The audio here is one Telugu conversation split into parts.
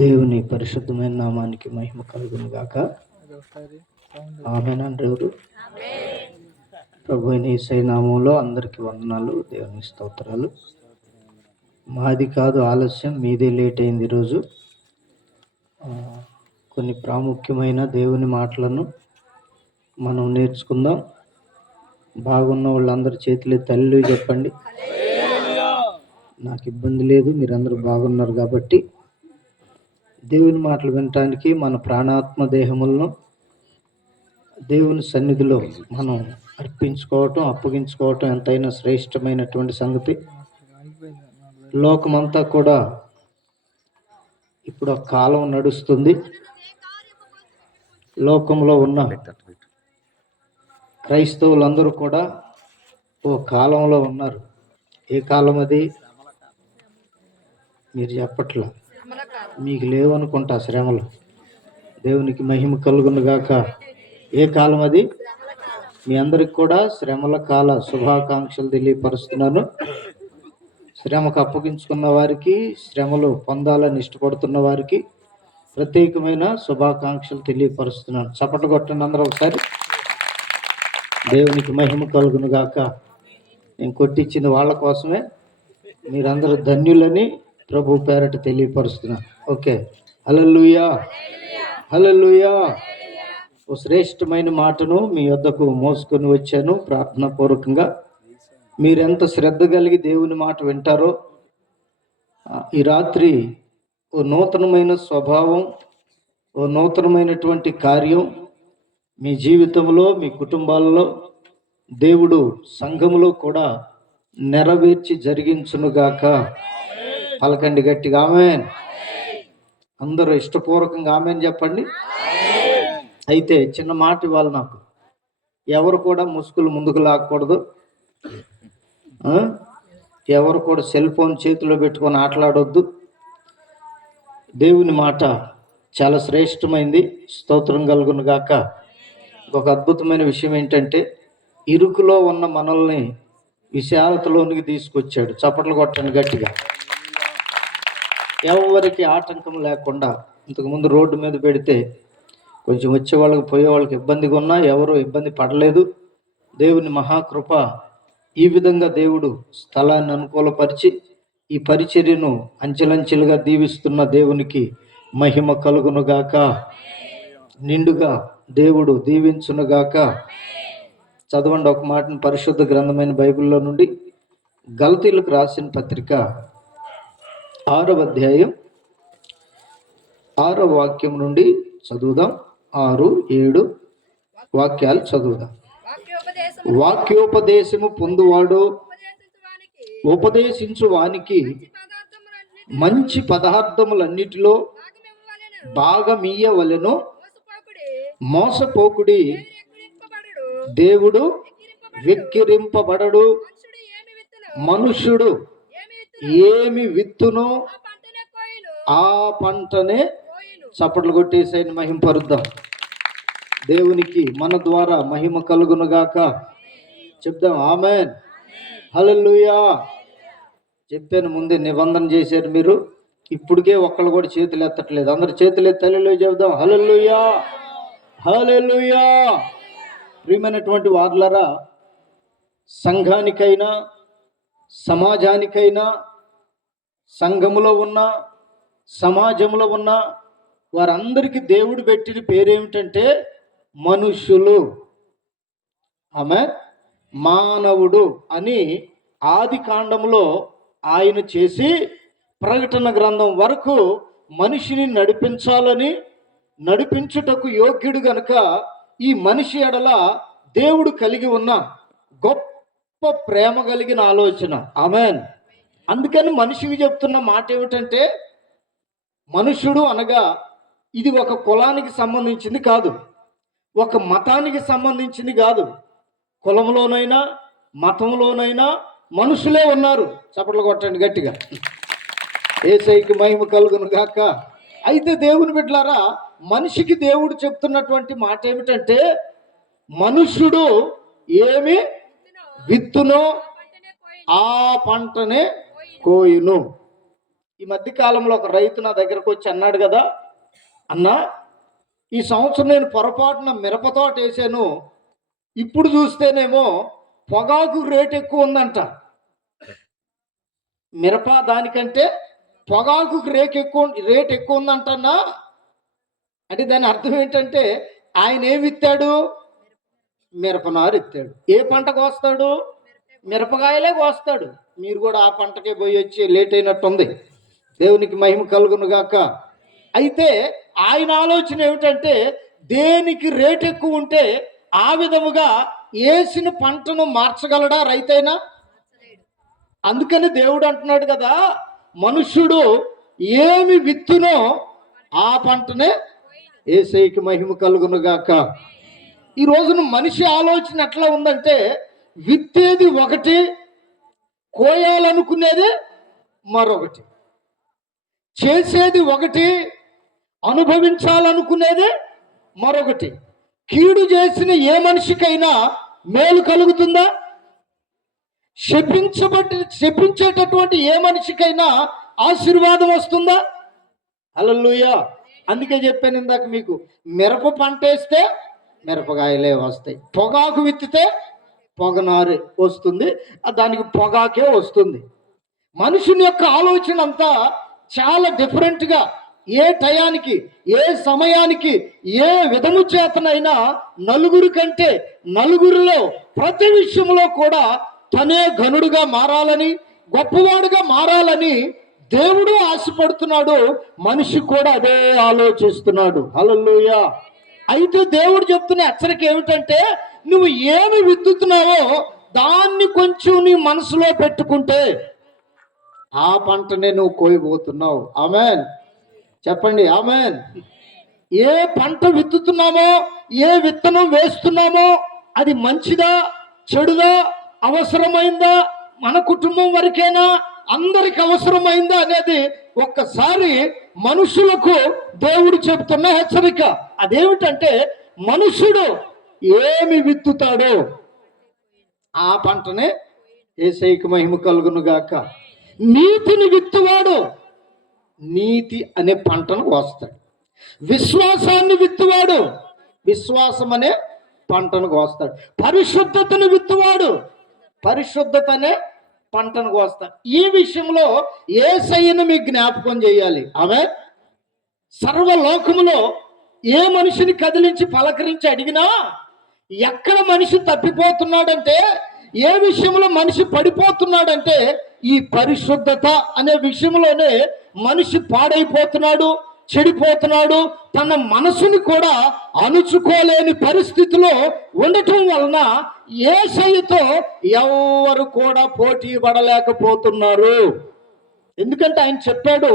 దేవుని పరిశుద్ధమైన నామానికి మహిమ కలుగును గాక. ఆమేనండి. ఎవరు ప్రభు అయిన యేసయ్య నామంలో అందరికీ వందనాలు, దేవుని స్తోత్రాలు. మాది కాదు ఆలస్యం, మీదే లేట్ అయింది ఈరోజు. కొన్ని ప్రాముఖ్యమైన దేవుని మాటలను మనం నేర్చుకుందాం. బాగున్న వాళ్ళందరూ చేతులు తల్లి చెప్పండి. నాకు ఇబ్బంది లేదు, మీరందరూ బాగున్నారు కాబట్టి దేవుని మాటలు వినటానికి మన ప్రాణాత్మ దేహములను దేవుని సన్నిధిలో మనం అప్పగించుకోవటం ఎంతైనా శ్రేష్టమైనటువంటి సంగతి. లోకమంతా కూడా ఇప్పుడు ఆ కాలం నడుస్తుంది. లోకంలో ఉన్న క్రైస్తవులందరూ కూడా ఓ కాలంలో ఉన్నారు. ఏ కాలం అది? మీరు చెప్పట్లా, మీకు లేవనుకుంటా శ్రమలు. దేవునికి మహిమ కలుగును గాక. ఏ కాలం అది? మీ అందరికి కూడా శ్రమల కాల శుభాకాంక్షలు తెలియపరుస్తున్నాను. శ్రమకు అప్పగించుకున్న వారికి, శ్రమలు పొందాలని ఇష్టపడుతున్న వారికి ప్రత్యేకమైన శుభాకాంక్షలు తెలియపరుస్తున్నాను. చప్పట్లు కొట్టండి అందరూ ఒకసారి. దేవునికి మహిమ కలుగును గాక. నేను కొట్టించింది వాళ్ళ కోసమే. మీరందరూ ధన్యులని ప్రభు పేరట తెలియపరుస్తున్నా. ఓకే, హల్లెలూయా, హల్లెలూయా. ఓ శ్రేష్టమైన మాటను మీ వద్దకు మోసుకొని వచ్చాను ప్రార్థనా పూర్వకంగా. మీరెంత శ్రద్ధ కలిగి దేవుని మాట వింటారో ఈ రాత్రి ఓ నూతనమైన స్వభావం, ఓ నూతనమైనటువంటి కార్యం మీ జీవితంలో, మీ కుటుంబాలలో దేవుడు సంఘములో కూడా నెరవేర్చి జరిగించునుగాక. పలకండి గట్టిగా ఆమేన్. అందరూ ఇష్టపూర్వకంగా ఆమేన్ చెప్పండి. అయితే చిన్న మాట ఇవ్వాలి నాకు. ఎవరు కూడా ముసుగులు ముందుకు లాక్కూడదు. ఎవరు కూడా సెల్ ఫోన్ చేతిలో పెట్టుకొని ఆటలాడొద్దు. దేవుని మాట చాలా శ్రేష్టమైంది. స్తోత్రం కలుగును గాక. ఒక అద్భుతమైన విషయం ఏంటంటే, ఇరుకులో ఉన్న మనల్ని విశాలతలోనికి తీసుకొచ్చాడు. చప్పట్లు కొట్టండి గట్టిగా. ఎవరికి ఆటంకం లేకుండా. ఇంతకుముందు రోడ్డు మీద పెడితే కొంచెం వచ్చే వాళ్ళకి, పోయే వాళ్ళకి ఇబ్బందిగా ఉన్నా ఎవరు ఇబ్బంది పడలేదు. దేవుని మహాకృప. ఈ విధంగా దేవుడు స్థలాన్ని అనుకూలపరిచి ఈ పరిచర్యను అంచెలంచెలుగా దీవిస్తున్న దేవునికి మహిమ కలుగునుగాక. నిండుగా దేవుడు దీవించునుగాక. చదవండి ఒక మాటను పరిశుద్ధ గ్రంథమైన బైబిల్లో నుండి గలతీయులకు రాసిన పత్రిక 6వ అధ్యాయం 6వ వాక్యం నుండి చదువుదాం. 6, 7 వాక్యాలు చదువుదాం. వాక్యోపదేశము పొందువాడు ఉపదేశించు వానికి మంచి పదార్థములన్నిటిలో భాగమియ్యవలెను. మోసపోకుడి, దేవుడు వెక్కిరింపబడడు. మనుష్యుడు ఏమి విత్తునో ఆ పంటనే. చప్పట్లు కొట్టేసైన మహింపరుద్దాం. దేవునికి మన ద్వారా మహిమ కలుగునుగాక. చెప్దాం ఆమేన్, హల్లెలూయా. చెప్పాను ముందే, నిబంధన చేశారు మీరు. ఇప్పటికే ఒక్కళ్ళు కూడా చేతులు ఎత్తట్లేదు. అందరు చేతులు ఎత్తి హల్లెలూయా చెప్దాం. హల్లెలూయా, హల్లెలూయా. ప్రియమైనటువంటి వారులారా, సంఘానికైనా, సమాజానికైనా, సంఘములో ఉన్న, సమాజంలో ఉన్న వారందరికీ దేవుడు పెట్టిన పేరేమిటంటే మనుష్యులు. ఆమె మానవుడు అని ఆది కాండంలో ఆయన చేసి ప్రకటన గ్రంథం వరకు మనిషిని నడిపించాలని, నడిపించుటకు యోగ్యుడు గనుక ఈ మనిషి ఎడల దేవుడు కలిగి ఉన్న గొప్ప ప్రేమ కలిగిన ఆలోచన. ఆమెన్. అందుకని మనిషికి చెప్తున్న మాట ఏమిటంటే, మనుష్యుడు అనగా ఇది ఒక కులానికి సంబంధించింది కాదు, ఒక మతానికి సంబంధించింది కాదు. కులంలోనైనా మతంలోనైనా మనుషులే ఉన్నారు. చప్పట్లు కొట్టండి గట్టిగా. యేసయ్యకి మహిమ కలుగును గాక. అయితే దేవుని బిడ్డలారా, మనిషికి దేవుడు చెప్తున్నటువంటి మాట ఏమిటంటే, మనుష్యుడు ఏమి విత్తునో ఆ పంటనే కోయును. ఈ మధ్య కాలంలో ఒక రైతు నా దగ్గరకు వచ్చి అన్నాడు కదా, అన్నా ఈ సంవత్సరం నేను పొరపాటున మిరప తోట వేసాను, ఇప్పుడు చూస్తేనేమో పొగాకు రేట్ ఎక్కువ ఉందంట. మిరప దానికంటే పొగాకు రేట్ ఎక్కువ ఉందంటన్నా. అంటే దాని అర్థం ఏంటంటే ఆయన ఏమి ఇస్తాడు? మిరపనారు ఇస్తాడు. ఏ పంట కోస్తాడు? మిరపకాయలే కోస్తాడు. మీరు కూడా ఆ పంటకే పోయి వచ్చి లేట్ అయినట్టుంది. దేవునికి మహిమ కలుగును గాక. అయితే ఆయన ఆలోచన ఏమిటంటే దేనికి రేట్ ఎక్కువ ఉంటే ఆ విధముగా వేసిన పంటను మార్చగలడా రైతైనా? అందుకని దేవుడు అంటున్నాడు కదా, మనుష్యుడు ఏమి విత్తునో ఆ పంటనే యేసయ్యకి మహిమ కలుగును గాక. ఈ రోజున మనిషి ఆలోచన ఎట్లా ఉందంటే విత్తేది ఒకటి, కోయాలనుకునేది మరొకటి, చేసేది ఒకటి, అనుభవించాలనుకునేది మరొకటి. కీడు చేసిన ఏ మనిషికైనా మేలు కలుగుతుందా? శపించేటటువంటి ఏ మనిషికైనా ఆశీర్వాదం వస్తుందా? హల్లెలూయా. అందుకే చెప్పాను ఇందాక మీకు, మిరప పంట వేస్తే మిరపకాయలే వస్తాయి, పొగాకు విత్తితే పొగనారు వస్తుంది, దానికి పొగాకే వస్తుంది. మనుషుని యొక్క ఆలోచన అంతా చాలా డిఫరెంట్గా, ఏ టయానికి ఏ సమయానికి ఏ విధము చేతనైనా నలుగురి కంటే నలుగురిలో ప్రతి విషయంలో కూడా తనే ఘనుడుగా మారాలని, గొప్పవాడుగా మారాలని దేవుడు ఆశపడుతున్నాడు. మనిషి కూడా అదే ఆలోచిస్తున్నాడు. హల్లెలూయా. అయితే దేవుడు చెప్తున్న హెచ్చరిక ఏమిటంటే నువ్వు ఏమి విత్తుతున్నావో దాన్ని కొంచెం నీ మనసులో పెట్టుకుంటే ఆ పంటనే నువ్వు కోయబోతున్నావు. ఆమెన్ చెప్పండి, ఆమెన్. ఏ పంట విత్తుతున్నామో, ఏ విత్తనం వేస్తున్నామో అది మంచిదా చెడుదా, అవసరమైందా, మన కుటుంబం వరకేనా, అందరికి అవసరమైందా అనేది ఒక్కసారి మనుషులకు దేవుడు చెబుతున్న హెచ్చరిక. అదేమిటంటే మనుషుడు ఏమి విత్తుతాడో ఆ పంటనే యేసయ్యకి మహిమ కలుగును గాక. నీతిని విత్తువాడు నీతి అనే పంటను కోస్తాడు. విశ్వాసాన్ని విత్తువాడు విశ్వాసం అనే పంటను కోస్తాడు. పరిశుద్ధతను విత్తువాడు పరిశుద్ధత అనే పంటను కోస్తాడు. ఈ విషయంలో యేసయ్యను మీకు జ్ఞాపకం చేయాలి. ఆమె సర్వలోకములో ఏ మనిషిని కదిలించి పలకరించి అడిగినా ఎక్కడ మనిషి తప్పిపోతున్నాడంటే, ఏ విషయంలో మనిషి పడిపోతున్నాడంటే ఈ పరిశుద్ధత అనే విషయంలోనే మనిషి పాడైపోతున్నాడు, చెడిపోతున్నాడు. తన మనసుని కూడా అణుచుకోలేని పరిస్థితిలో ఉండటం వలన యేసయ్యతో ఎవరు కూడా పోటీ పడలేకపోతున్నారు. ఎందుకంటే ఆయన చెప్పాడు,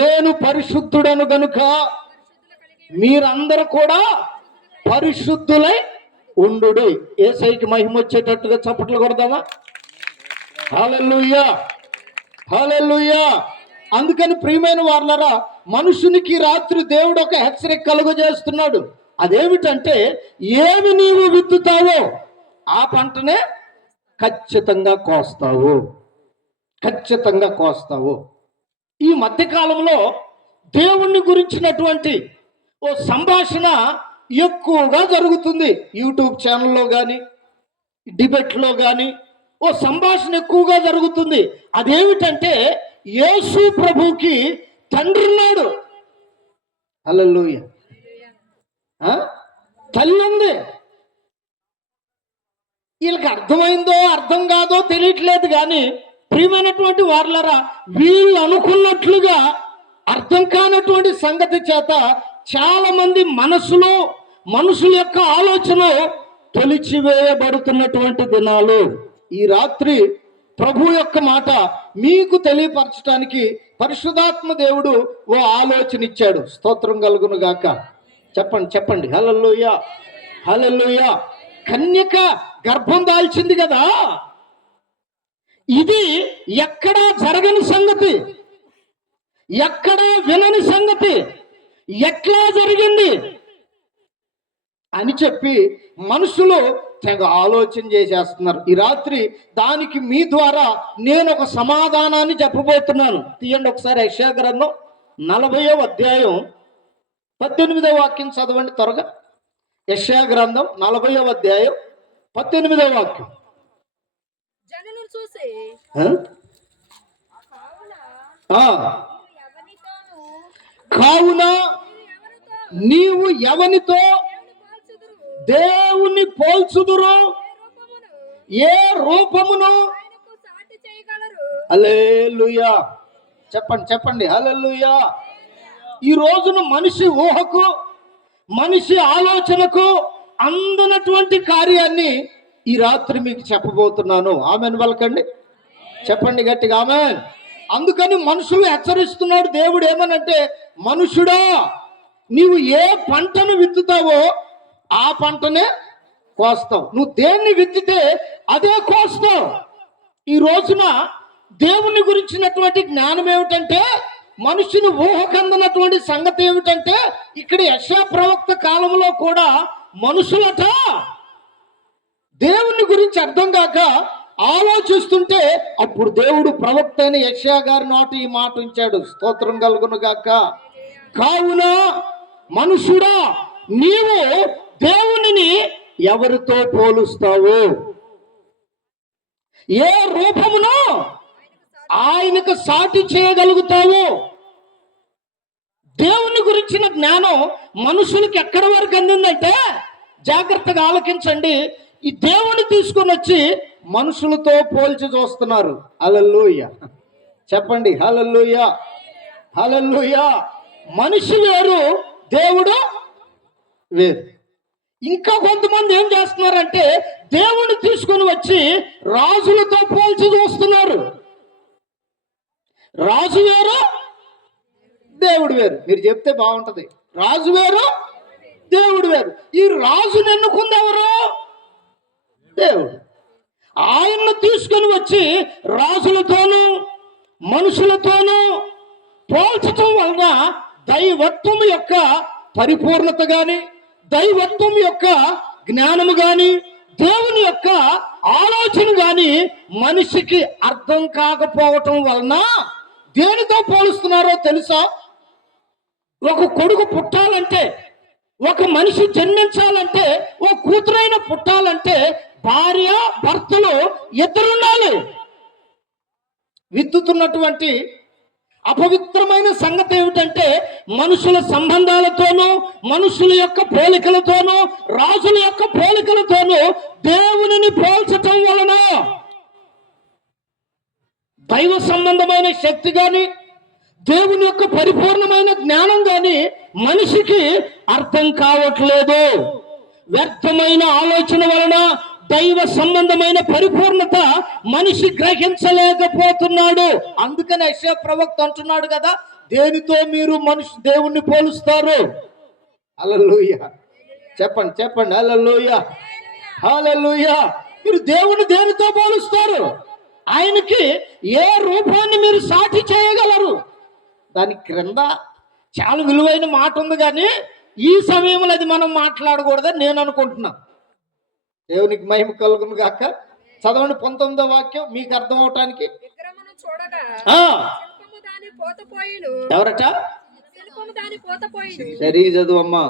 నేను పరిశుద్ధుడను గనుక మీరందరూ కూడా పరిశుద్ధులై ఉండు. యేసయ్యకి మహిమ వచ్చేటట్టుగా చప్పట్లు కొడదామా? హల్లెలూయా, హల్లెలూయా. అందుకని ప్రియమైన వారలారా, మనుషునికి రాత్రి దేవుడు ఒక హెచ్చరిక కలుగజేస్తున్నాడు. అదేమిటంటే ఏమి నీవు విత్తుతావో ఆ పంటనే ఖచ్చితంగా కోస్తావు, ఖచ్చితంగా కోస్తావు. ఈ మధ్యకాలంలో దేవుణ్ణి గురించినటువంటి ఓ సంభాషణ ఎక్కువగా జరుగుతుంది. యూట్యూబ్ ఛానల్లో కానీ డిబేట్లో కానీ ఓ సంభాషణ ఎక్కువగా జరుగుతుంది. అదేమిటంటే యేసు ప్రభువుకి తండ్రి ఉన్నాడు. హల్లెలూయా. తల్లి ఉంది. వీళ్ళకి అర్థమైందో అర్థం కాదో తెలియట్లేదు. కానీ ప్రియమైనటువంటి వారలారా, వీళ్ళు అనుకున్నట్లుగా అర్థం కానటువంటి సంగతి చేత చాలా మంది మనుషుల యొక్క ఆలోచన తొలిచివేయబడుతున్నటువంటి దినాలు. ఈ రాత్రి ప్రభు యొక్క మాట మీకు తెలియపరచడానికి పరిశుద్ధాత్మ దేవుడు ఓ ఆలోచన ఇచ్చాడు. స్తోత్రం కలుగును గాక. చెప్పండి చెప్పండి, హల్లెలూయా, హల్లెలూయా. కన్యక గర్భం దాల్చింది కదా, ఇది ఎక్కడా జరగని సంగతి, ఎక్కడా వినని సంగతి. ఎట్లా జరిగింది అని చెప్పి మనుషులు తెగ ఆలోచన చేసేస్తున్నారు. ఈ రాత్రి దానికి మీ ద్వారా నేను ఒక సమాధానాన్ని చెప్పబోతున్నాను. తీయండి ఒకసారి యెషయా గ్రంథం 40వ అధ్యాయం 18వ వాక్యం చదవండి త్వరగా. యెషయా గ్రంథం 40వ అధ్యాయం 18వ వాక్యం. కావున నీవు ఎవనితో దేవుని పోల్చుదురు, ఏ రూపమును? హల్లెలూయా, చెప్పండి చెప్పండి హల్లెలూయా. ఈ రోజున మనిషి ఊహకు, మనిషి ఆలోచనకు అందనటువంటి కార్యాన్ని ఈ రాత్రి మీకు చెప్పబోతున్నాను. ఆమెన్ పలకండి, చెప్పండి గట్టిగా ఆమెన్. అందుకని మనుషులు హెచ్చరిస్తున్నాడు దేవుడు. ఏమనంటే, మనుషుడా నీవు ఏ పంటను విత్తుతావో ఆ పంటనే కోస్తావు. నువ్వు దేన్ని విత్తితే అదే కోస్తావు. ఈ రోజున దేవుని గురించినటువంటి జ్ఞానం ఏమిటంటే, మనుషుని ఊహకందనటువంటి సంగతి ఏమిటంటే, ఇక్కడ యెషయా ప్రవక్త కాలంలో కూడా మనుషులట దేవుని గురించి అర్థం కాక ఆలోచిస్తుంటే అప్పుడు దేవుడు ప్రవక్త అయిన యెషయా గారి నోట ఈ మాట ఉంచాడు. స్తోత్రం కలుగును గాక. కావున మనుషుడా నీవు దేవునిని ఎవరితో పోలుస్తావు? ఏ రూపమును ఆయనకు సాటి చేయగలుగుతావు? దేవుని గురించిన జ్ఞానం మనుషులకి ఎక్కడి వరకు అందిందంటే, జాగ్రత్తగా ఆలకించండి. ఈ దేవుని తీసుకొని వచ్చి మనుషులతో పోల్చి చూస్తున్నారు. హల్లెలూయా, చెప్పండి హల్లెలూయా, హల్లెలూయా. మనిషి వేరు, దేవుడు వేరు. ఇంకా కొంతమంది ఏం చేస్తున్నారంటే, దేవుని తీసుకొని వచ్చి రాజులతో పోల్చి చూస్తున్నారు. రాజు వేరు, దేవుడు వేరు. మీరు చెప్తే బాగుంటది. రాజు వేరు, దేవుడు వేరు. ఈ రాజును ఎన్నుకుంది ఎవరు? దేవుడు. ఆయన్ను తీసుకొని వచ్చి రాజులతోనూ మనుషులతోనూ పోల్చటం వలన దైవత్వం యొక్క పరిపూర్ణత గాని, దైవత్వం యొక్క జ్ఞానము గాని, దేవుని యొక్క ఆలోచన గాని మనిషికి అర్థం కాకపోవటం వలన దేనితో పోలుస్తున్నారో తెలుసా? ఒక కొడుకు పుట్టాలంటే, ఒక మనిషి జన్మించాలంటే, ఓ కూతురైన పుట్టాలంటే భార్య భర్తలు ఇద్దరుండాలి. విత్తుతున్నటువంటి అపవిత్రమైన సంగతి ఏమిటంటే, మనుషుల సంబంధాలతోనూ, మనుషుల యొక్క పోలికలతోనూ, రాజుల యొక్క పోలికలతోనూ దేవునిని పోల్చటం వలన దైవ సంబంధమైన శక్తి గాని, దేవుని యొక్క పరిపూర్ణమైన జ్ఞానం గాని మనిషికి అర్థం కావట్లేదు. వ్యర్థమైన ఆలోచన వలన దైవ సంబంధమైన పరిపూర్ణత మనిషి గ్రహించలేకపోతున్నాడు. అందుకని యెషయా ప్రవక్త అంటున్నాడు కదా, దేనితో మీరు దేవుణ్ణి పోలుస్తారు? హల్లెలూయా, చెప్పండి చెప్పండి హల్లెలూయా, హల్లెలూయా. మీరు దేవుని దేనితో పోలుస్తారు? ఆయనకి ఏ రూపాన్ని మీరు సాటి చేయగలరు? దాని క్రింద చాలా విలువైన మాట ఉంది, కానీ ఈ సమయంలో అది మనం మాట్లాడకూడదని నేను అనుకుంటున్నా. దేవునికి మహిమ కలుగును గాక. చదవండి 19వ వాక్యం మీకు అర్థం అవటానికి. ఎవరట? సరి చదువమ్మా.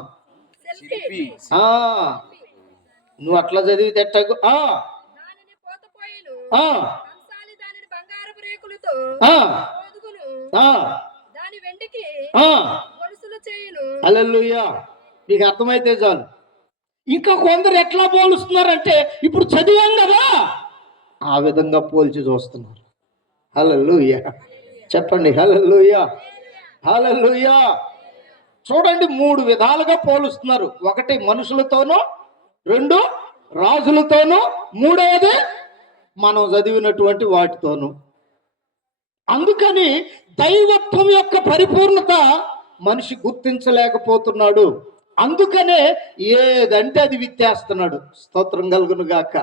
నువ్వు అట్లా చదివి తెట్టకు. హల్లెలూయా, మీకు అర్థమైతే చాలు. ఇంకా కొందరు ఎట్లా పోలుస్తున్నారంటే, ఇప్పుడు చదివాం కదా ఆ విధంగా పోల్చి చూస్తున్నారు. హల్లెలూయా, చెప్పండి హల్లెలూయా, హల్లెలూయా. చూడండి, 3 విధాలుగా పోలుస్తున్నారు. ఒకటి మనుషులతోనూ, 2 రాజులతోనూ, 3వది మనం చదివినటువంటి వాటితోనూ. అందుకని దైవత్వం యొక్క పరిపూర్ణత మనిషి గుర్తించలేకపోతున్నాడు. అందుకనే ఏదంటే అది విత్తేస్తున్నాడు. స్తోత్రం కలుగును గాక.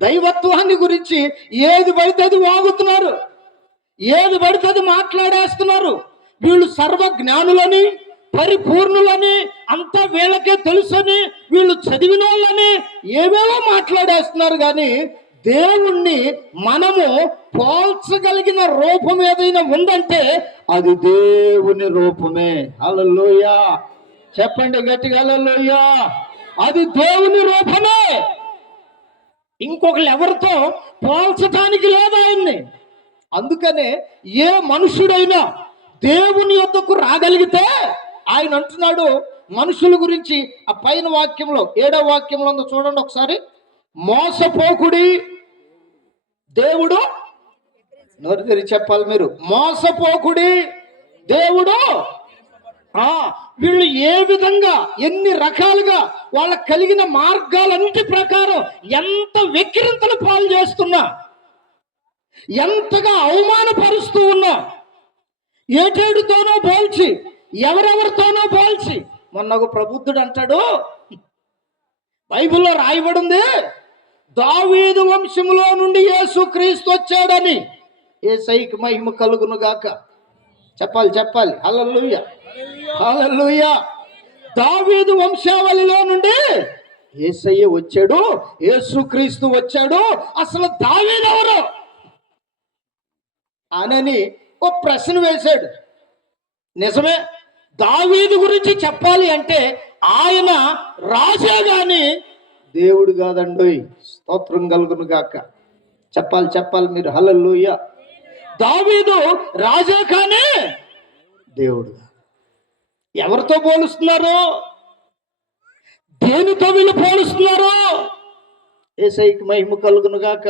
దైవత్వాన్ని గురించి ఏది పడితే అది వాగుతున్నారు, ఏది పడితే అది మాట్లాడేస్తున్నారు. వీళ్ళు సర్వ జ్ఞానులని, పరిపూర్ణులని, అంతా వీళ్ళకే తెలుసని, వీళ్ళు చదివిన వాళ్ళని ఏవేవో మాట్లాడేస్తున్నారు. కానీ దేవుణ్ణి మనము పోల్చగలిగిన రూపం ఏదైనా ఉందంటే అది దేవుని రూపమే. హల్లెలూయా, చెప్పండి గట్టిగా హల్లెలూయా. అది దేవుని రూపమే. ఇంకొకరు ఎవరితో పోల్చడానికి లేదు ఆయన్ని. అందుకనే ఏ మనుషుడైనా దేవుని యొద్దకు రాగలిగితే, ఆయన అంటున్నాడు మనుషుల గురించి ఆ పైన వాక్యంలో 7వ వాక్యంలో ఉందో చూడండి ఒకసారి. మోసపోకుడి, దేవుడు, నోరు తెరిచి చెప్పాలి మీరు, మోసపోకుడి, దేవుడు. వీళ్ళు ఏ విధంగా ఎన్ని రకాలుగా వాళ్ళకి కలిగిన మార్గాలన్నిటి ప్రకారం ఎంత వెక్కిరింతలు పాలు చేస్తున్నా, ఎంతగా అవమానపరుస్తూ ఉన్నా, ఏటేడుతోనో పోల్చి, ఎవరెవరితోనో పోల్చి. మొన్న ఒక ప్రబుద్ధుడు అంటాడు, బైబిల్లో రాయబడింది దావీదు వంశములో నుండి యేసుక్రీస్తు వచ్చాడని. యేసయ్యకి మహిమ కలుగును గాక. చెప్పాలి హల్లెలూయా, హల్లెలూయా. దావీదు వంశావళిలో నుండి యేసయ్య వచ్చాడు, యేసుక్రీస్తు వచ్చాడు. అసలు దావీదు ఎవరు అనని ఒక ప్రశ్న వేశాడు. నిజమే, దావీదు గురించి చెప్పాలి అంటే ఆయన రాజే దేవుడు కాదండోయ్. స్తోత్రం కలుగును గాక. చెప్పాలి మీరు హల్లెలూయా. దావీదు రాజా కానీ దేవుడు. ఎవరితో పోలుస్తున్నారు? దేనితో వీళ్ళు పోలుస్తున్నారు? యేసయ్యకి మహిమ కలుగును గాక.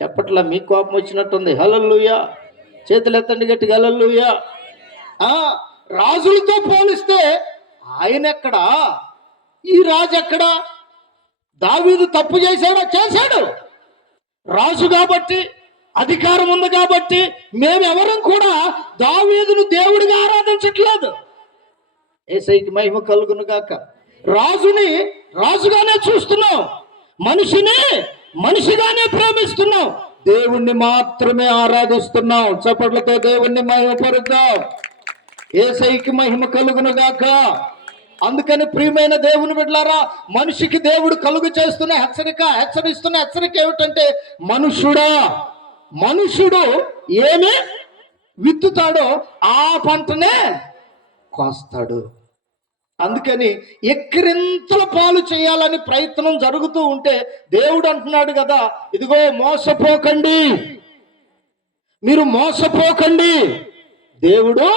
చెప్పట్లా, మీ కోపం వచ్చినట్టుంది. హల్లెలూయా, చేతులు ఎత్తండి గట్టిగా హల్లెలూయా. రాజులతో పోలిస్తే ఆయన ఎక్కడా? ఈ రాజు ఎక్కడా? దావీదు తప్పు చేశాడు. రాజు కాబట్టి, అధికారం ఉంది కాబట్టి మేమెవరం కూడా దావీదును దేవుడిగా ఆరాధించట్లేదు. యేసయ్యకి మహిమ కలుగును గాక. రాజుని రాజుగానే చూస్తున్నాం, మనిషిని మనిషిగానే ప్రేమిస్తున్నాం, దేవుణ్ణి మాత్రమే ఆరాధిస్తున్నాం. చప్పట్లతో దేవుణ్ణి మహిమపరుద్దాం. యేసయ్యకి మహిమ కలుగును గాక. అందుకని ప్రియమైన దేవుని బిడ్డలారా, మనిషికి దేవుడు కలుగు చేస్తున్న హెచ్చరిస్తున్న హెచ్చరిక ఏమిటంటే, మనుషుడు ఏమి విత్తుతాడో ఆ పంటనే కోస్తాడు. అందుకని ఎక్కిరింతల పాలు చేయాలని ప్రయత్నం జరుగుతూ ఉంటే దేవుడు అంటున్నాడు కదా, ఇదిగో మోసపోకండి, మీరు మోసపోకండి. దేవుడు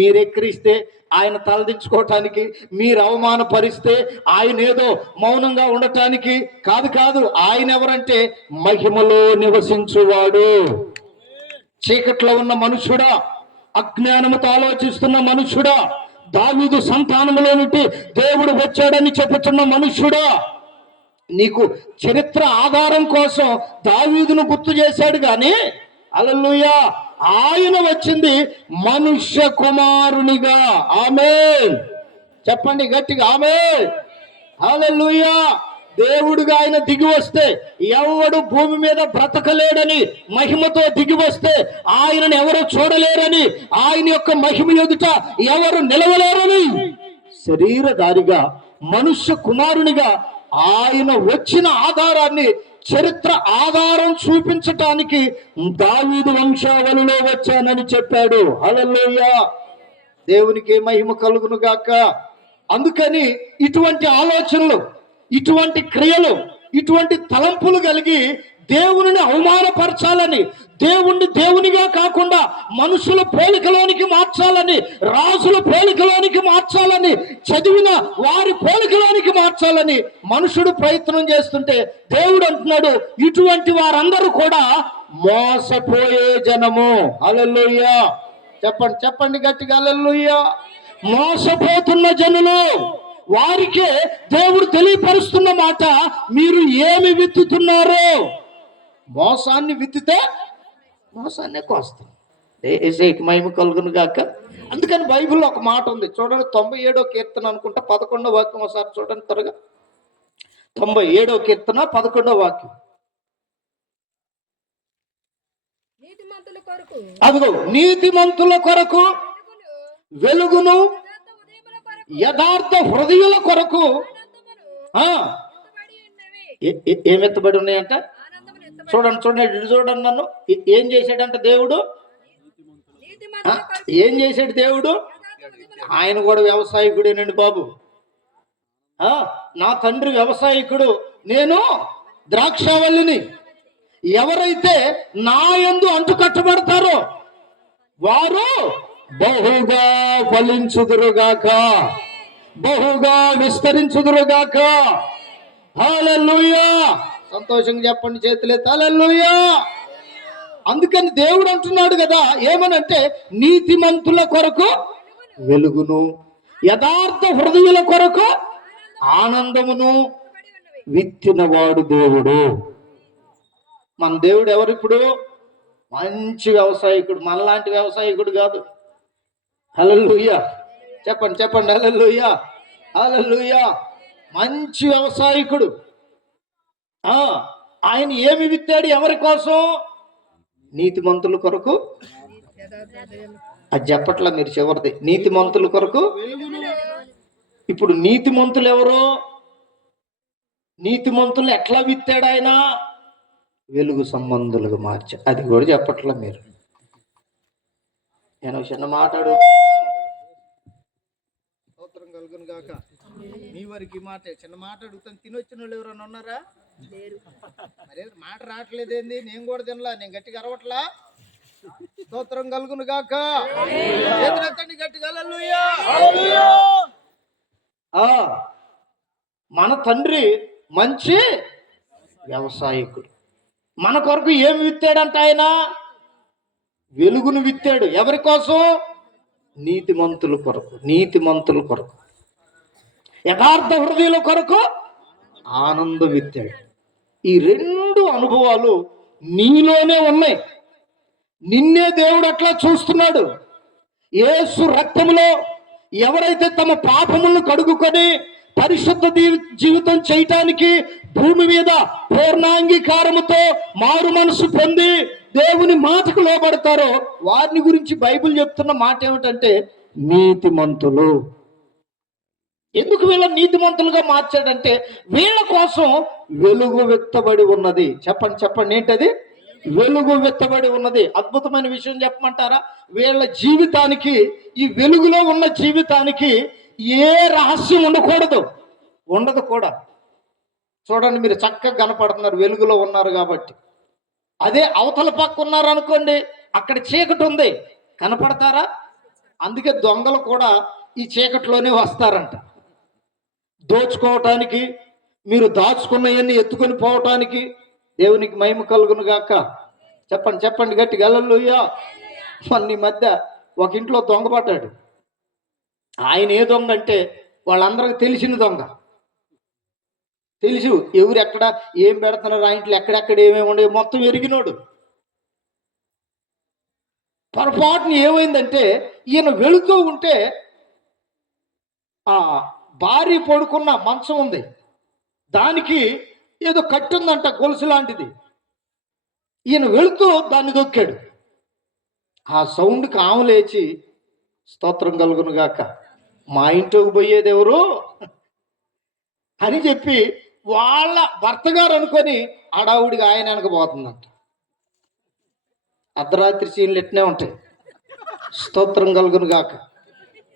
మీరు ఎక్కిరిస్తే ఆయన తలదించుకోవటానికి, మీరు అవమానపరిస్తే ఆయన ఏదో మౌనంగా ఉండటానికి కాదు. ఆయన ఎవరంటే మహిమలో నివసించువాడు. చీకట్లో ఉన్న మనుషుడా, అజ్ఞానముతో ఆలోచిస్తున్న మనుషుడా, దావీదు సంతానములో నుండి దేవుడు వచ్చాడని చెప్పుతున్న మనుషుడా, నీకు చరిత్ర ఆధారం కోసం దావీదును గుర్తు చేశాడు. కానీ హల్లెలూయా, ఆయన వచ్చింది మనుష్య కుమారునిగా. ఆమేన్, చెప్పండి గట్టిగా ఆమేన్, హల్లెలూయా. దేవుడుగా ఆయన దిగి వస్తే ఎవడు భూమి మీద బ్రతకలేడని, మహిమతో దిగి వస్తే ఆయనను ఎవరు చూడలేరని, ఆయన యొక్క మహిమ ఎదుట ఎవరు నిలవలేరని, శరీరధారిగా మనుష్య కుమారునిగా ఆయన వచ్చిన ఆధారాన్ని, చరిత్ర ఆధారం చూపించటానికి దావీదు వంశావళిలో వచ్చానని చెప్పాడు. హల్లెలూయా, దేవునికి మహిమ కలుగును గాక. అందుకని ఇటువంటి ఆలోచనలు, ఇటువంటి క్రియలు, ఇటువంటి తలంపులు కలిగి దేవునిని అవమానపరచాలని, దేవుణ్ణి దేవునిగా కాకుండా మనుషుల పోలికలోనికి మార్చాలని, రాజుల పోలికలోనికి మార్చాలని, చదివిన వారి పోలికలోనికి మార్చాలని మనుషుడు ప్రయత్నం చేస్తుంటే దేవుడు అంటున్నాడు, ఇటువంటి వారందరూ కూడా మోసపోయే జనము. హల్లెలూయా, చెప్పండి గట్టిగా హల్లెలూయా. మోసపోతున్న జనులు, వారికే దేవుడు తెలియపరుస్తున్న మాట, మీరు ఏమి విత్తుతున్నారో, మోసాన్ని విత్తితే మోసాన్నే కోస్తాం. యేసయ్యకి మహిమ కలుగును గాక. అందుకని బైబిల్లో ఒక మాట ఉంది చూడండి, 97వ కీర్తన అనుకుంటా 11వ వాక్యం ఒకసారి చూడండి త్వరగా. 97వ కీర్తన 11వ వాక్యం. అదిగో నీతిమంతుల కొరకు వెలుగును యథార్థ హృదయుల కొరకు ఏం ఎత్తబడి ఉన్నాయంట? చూడండి చూడండి, ఇటు చూడండి. నన్ను ఏం చేశాడంట దేవుడు? ఏం చేశాడు దేవుడు? ఆయన కూడా వ్యవసాయకుడేనండి బాబు. నా తండ్రి వ్యవసాయకుడు, నేను ద్రాక్షావల్లిని. ఎవరైతే నా యందు అంటు కట్టబడతారో వారు బహుగా ఫలించుదురుగాక, బహుగా విస్తరించుదురుగాక. హల్లెలూయా! సంతోషంగా చెప్పండి, చేతులెత్తి హల్లెలూయా. అందుకని దేవుడు అంటున్నాడు కదా, ఏమనంటే నీతిమంతుల కొరకు వెలుగును, యథార్థ హృదయుల కొరకు ఆనందమును విత్తినవాడు దేవుడు. మన దేవుడు ఎవరు? ఇప్పుడు మంచి వ్యవసాయకుడు, మనలాంటి వ్యవసాయకుడు కాదు. హల్లెలూయా చెప్పండి, చెప్పండి హల్లెలూయా, హల్లెలూయా. మంచి వ్యవసాయకుడు. ఆయన ఏమి విత్తాడు? ఎవరి కోసం? నీతిమంతుల కొరకు. అది చెప్పట్లా మీరు చివరిది, నీతిమంతుల కొరకు. ఇప్పుడు నీతిమంతులు ఎవరు? నీతిమంతులు ఎట్లా విత్తాడు ఆయన? వెలుగు సంబంధులుగా మార్చా. అది కూడా చెప్పట్లా మీరు. నేను చిన్న మాట్లాడు స్తోత్రం కలుగును గాక. మీ వరకు మాట చిన్న మాట అడుగుతాను. తినొచ్చిన వాళ్ళు ఎవరైనా ఉన్నారా? మరే మాట రావట్లేదేంది? నేను కూడా తినలా, నేను గట్టిగా అరవట్లా. స్తోత్రం కలుగును గాక. గట్టిగా హల్లెలూయా. మన తండ్రి మంచి వ్యవసాయకుడు. మన కొరకు ఏమి విత్తాడంట ఆయన? వెలుగును విత్తాడు. ఎవరి కోసం? నీతిమంతుల కొరకు, నీతిమంతుల కొరకు. యథార్థ హృదయుల కొరకు ఆనందం విత్తాడు. ఈ రెండు అనుభవాలు నీలోనే ఉన్నాయి. నిన్నే దేవుడు అట్లా చూస్తున్నాడు. యేసు రక్తములో ఎవరైతే తమ పాపములను కడుగుకొని పరిశుద్ధ జీవితం చేయటానికి భూమి మీద పూర్ణాంగీకారముతో మారు మనసు పొంది దేవుని మాటకు లోబడతారో వారిని గురించి బైబిల్ చెప్తున్న మాట ఏమిటంటే నీతిమంతులు. ఎందుకు వీళ్ళ నీతిమంతులుగా మార్చాడంటే వీళ్ళ కోసం వెలుగు విత్తబడి ఉన్నది. చెప్పండి చెప్పండి, ఏంటది? వెలుగు విత్తబడి ఉన్నది. అద్భుతమైన విషయం చెప్పమంటారా? వీళ్ళ జీవితానికి, ఈ వెలుగులో ఉన్న జీవితానికి ఏ రహస్యం ఉండకూడదు, ఉండదు కూడా. చూడండి, మీరు చక్కగా కనపడుతున్నారు, వెలుగులో ఉన్నారు కాబట్టి. అదే అవతల పక్క ఉన్నారు అనుకోండి, అక్కడ చీకటి ఉంది, కనపడతారా? అందుకే దొంగలు కూడా ఈ చీకటిలోనే వస్తారంట. దోచుకోవటానికి, మీరు దాచుకున్నవన్నీ ఎత్తుకొని పోవటానికి. దేవునికి మహిమ కలుగును గాక. చెప్పండి చెప్పండి గట్టిగా హల్లెలూయా. మొన్న ఈ మధ్య ఒక ఇంట్లో దొంగ పడ్డాడు. ఆయన ఏ దొంగ అంటే వాళ్ళందరికి తెలిసిన దొంగ. తెలుసు ఎవరు ఎక్కడ ఏం పెడుతున్నారు, ఆ ఇంట్లో ఎక్కడెక్కడ ఏమేమి ఉండేవి మొత్తం ఎరిగినోడు. పొరపాటున ఏమైందంటే ఈయన వెళుతూ ఉంటే ఆ భార్య పడుకున్న మంచం ఉంది, దానికి ఏదో కట్టి ఉందంట, గొలుసు లాంటిది. ఈయన వెళుతూ దాన్ని దొక్కాడు. ఆ సౌండ్కి ఆమె లేచి స్తోత్రం కలుగును గాక, మా ఇంట్లోకి పోయేది ఎవరు అని చెప్పి వాళ్ళ భర్త గారు అనుకొని అడావుడిగా ఆయన వెనకపోతుందంట. అర్ధరాత్రి సీన్లు ఎట్నే ఉంటాయి. స్తోత్రం కలుగును గాక.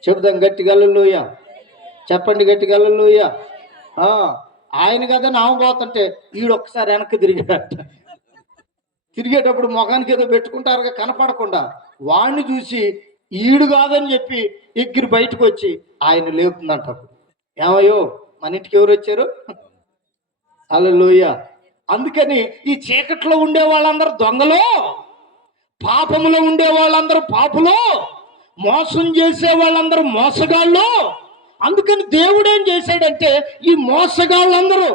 చెబుదాం గట్టిగా హల్లెలూయా. చెప్పండి గట్టిగా హల్లెలూయా. ఆయన కదా నామ పోతుంటే ఈడు ఒక్కసారి వెనక్కి తిరిగాడట. తిరిగేటప్పుడు మొఖానికి ఏదో పెట్టుకుంటారుగా కనపడకుండా, వాడిని చూసి ఈడు కాదని చెప్పి ఎగిరి బయటకు వచ్చి ఆయన లేపుతుందంట. ఏమయ్యో మన ఇంటికి ఎవరు వచ్చారు? హల్లెలూయా. అందుకని ఈ చీకట్లో ఉండే వాళ్ళందరూ దొంగలు, పాపములో ఉండే వాళ్ళందరూ పాపులు, మోసం చేసే వాళ్ళందరూ మోసగాళ్ళు. అందుకని దేవుడు ఏం చేశాడంటే ఈ మోసగాళ్ళందరూ,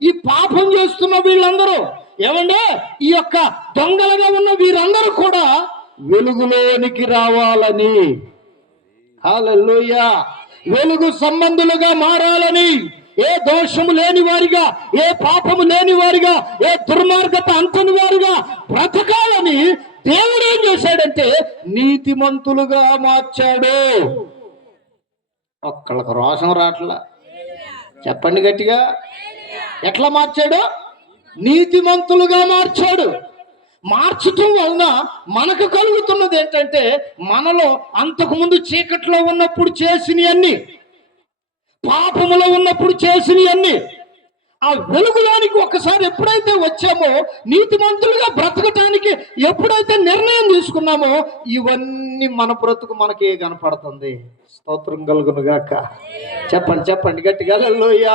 ఈ పాపం చేస్తున్న వీళ్ళందరూ, ఏమంటే ఈ యొక్క దొంగలుగా ఉన్న వీరందరూ కూడా వెలుగులోనికి రావాలని, హల్లెలూయా, వెలుగు సంబంధులుగా మారాలని, ఏ దోషము లేని వారిగా, ఏ పాపము లేని వారిగా, ఏ దుర్మార్గత అంతని వారిగా బ్రతకాలని దేవుడు ఏం చేశాడంటే నీతిమంతులుగా మార్చాడు. ఒక్కళ్ళకు రోషం రాట్లా, చెప్పండి గట్టిగా. ఎట్లా మార్చాడు? నీతిమంతులుగా మార్చాడు. మార్చటం వలన మనకు కలుగుతున్నది ఏంటంటే, మనలో అంతకుముందు చీకట్లో ఉన్నప్పుడు చేసినవన్నీ, పాపములో ఉన్నప్పుడు చేసినవన్నీ ఆ వెలుగులోనికి ఒకసారి ఎప్పుడైతే వచ్చామో, నీతిమంతులుగా బ్రతకటానికి ఎప్పుడైతే నిర్ణయం తీసుకున్నామో, ఇవన్నీ మన బ్రతుకు మనకే కనపడుతుంది. స్తోత్రం కలుగును గాక. చెప్పండి చెప్పండి గట్టిగా హల్లెలూయా.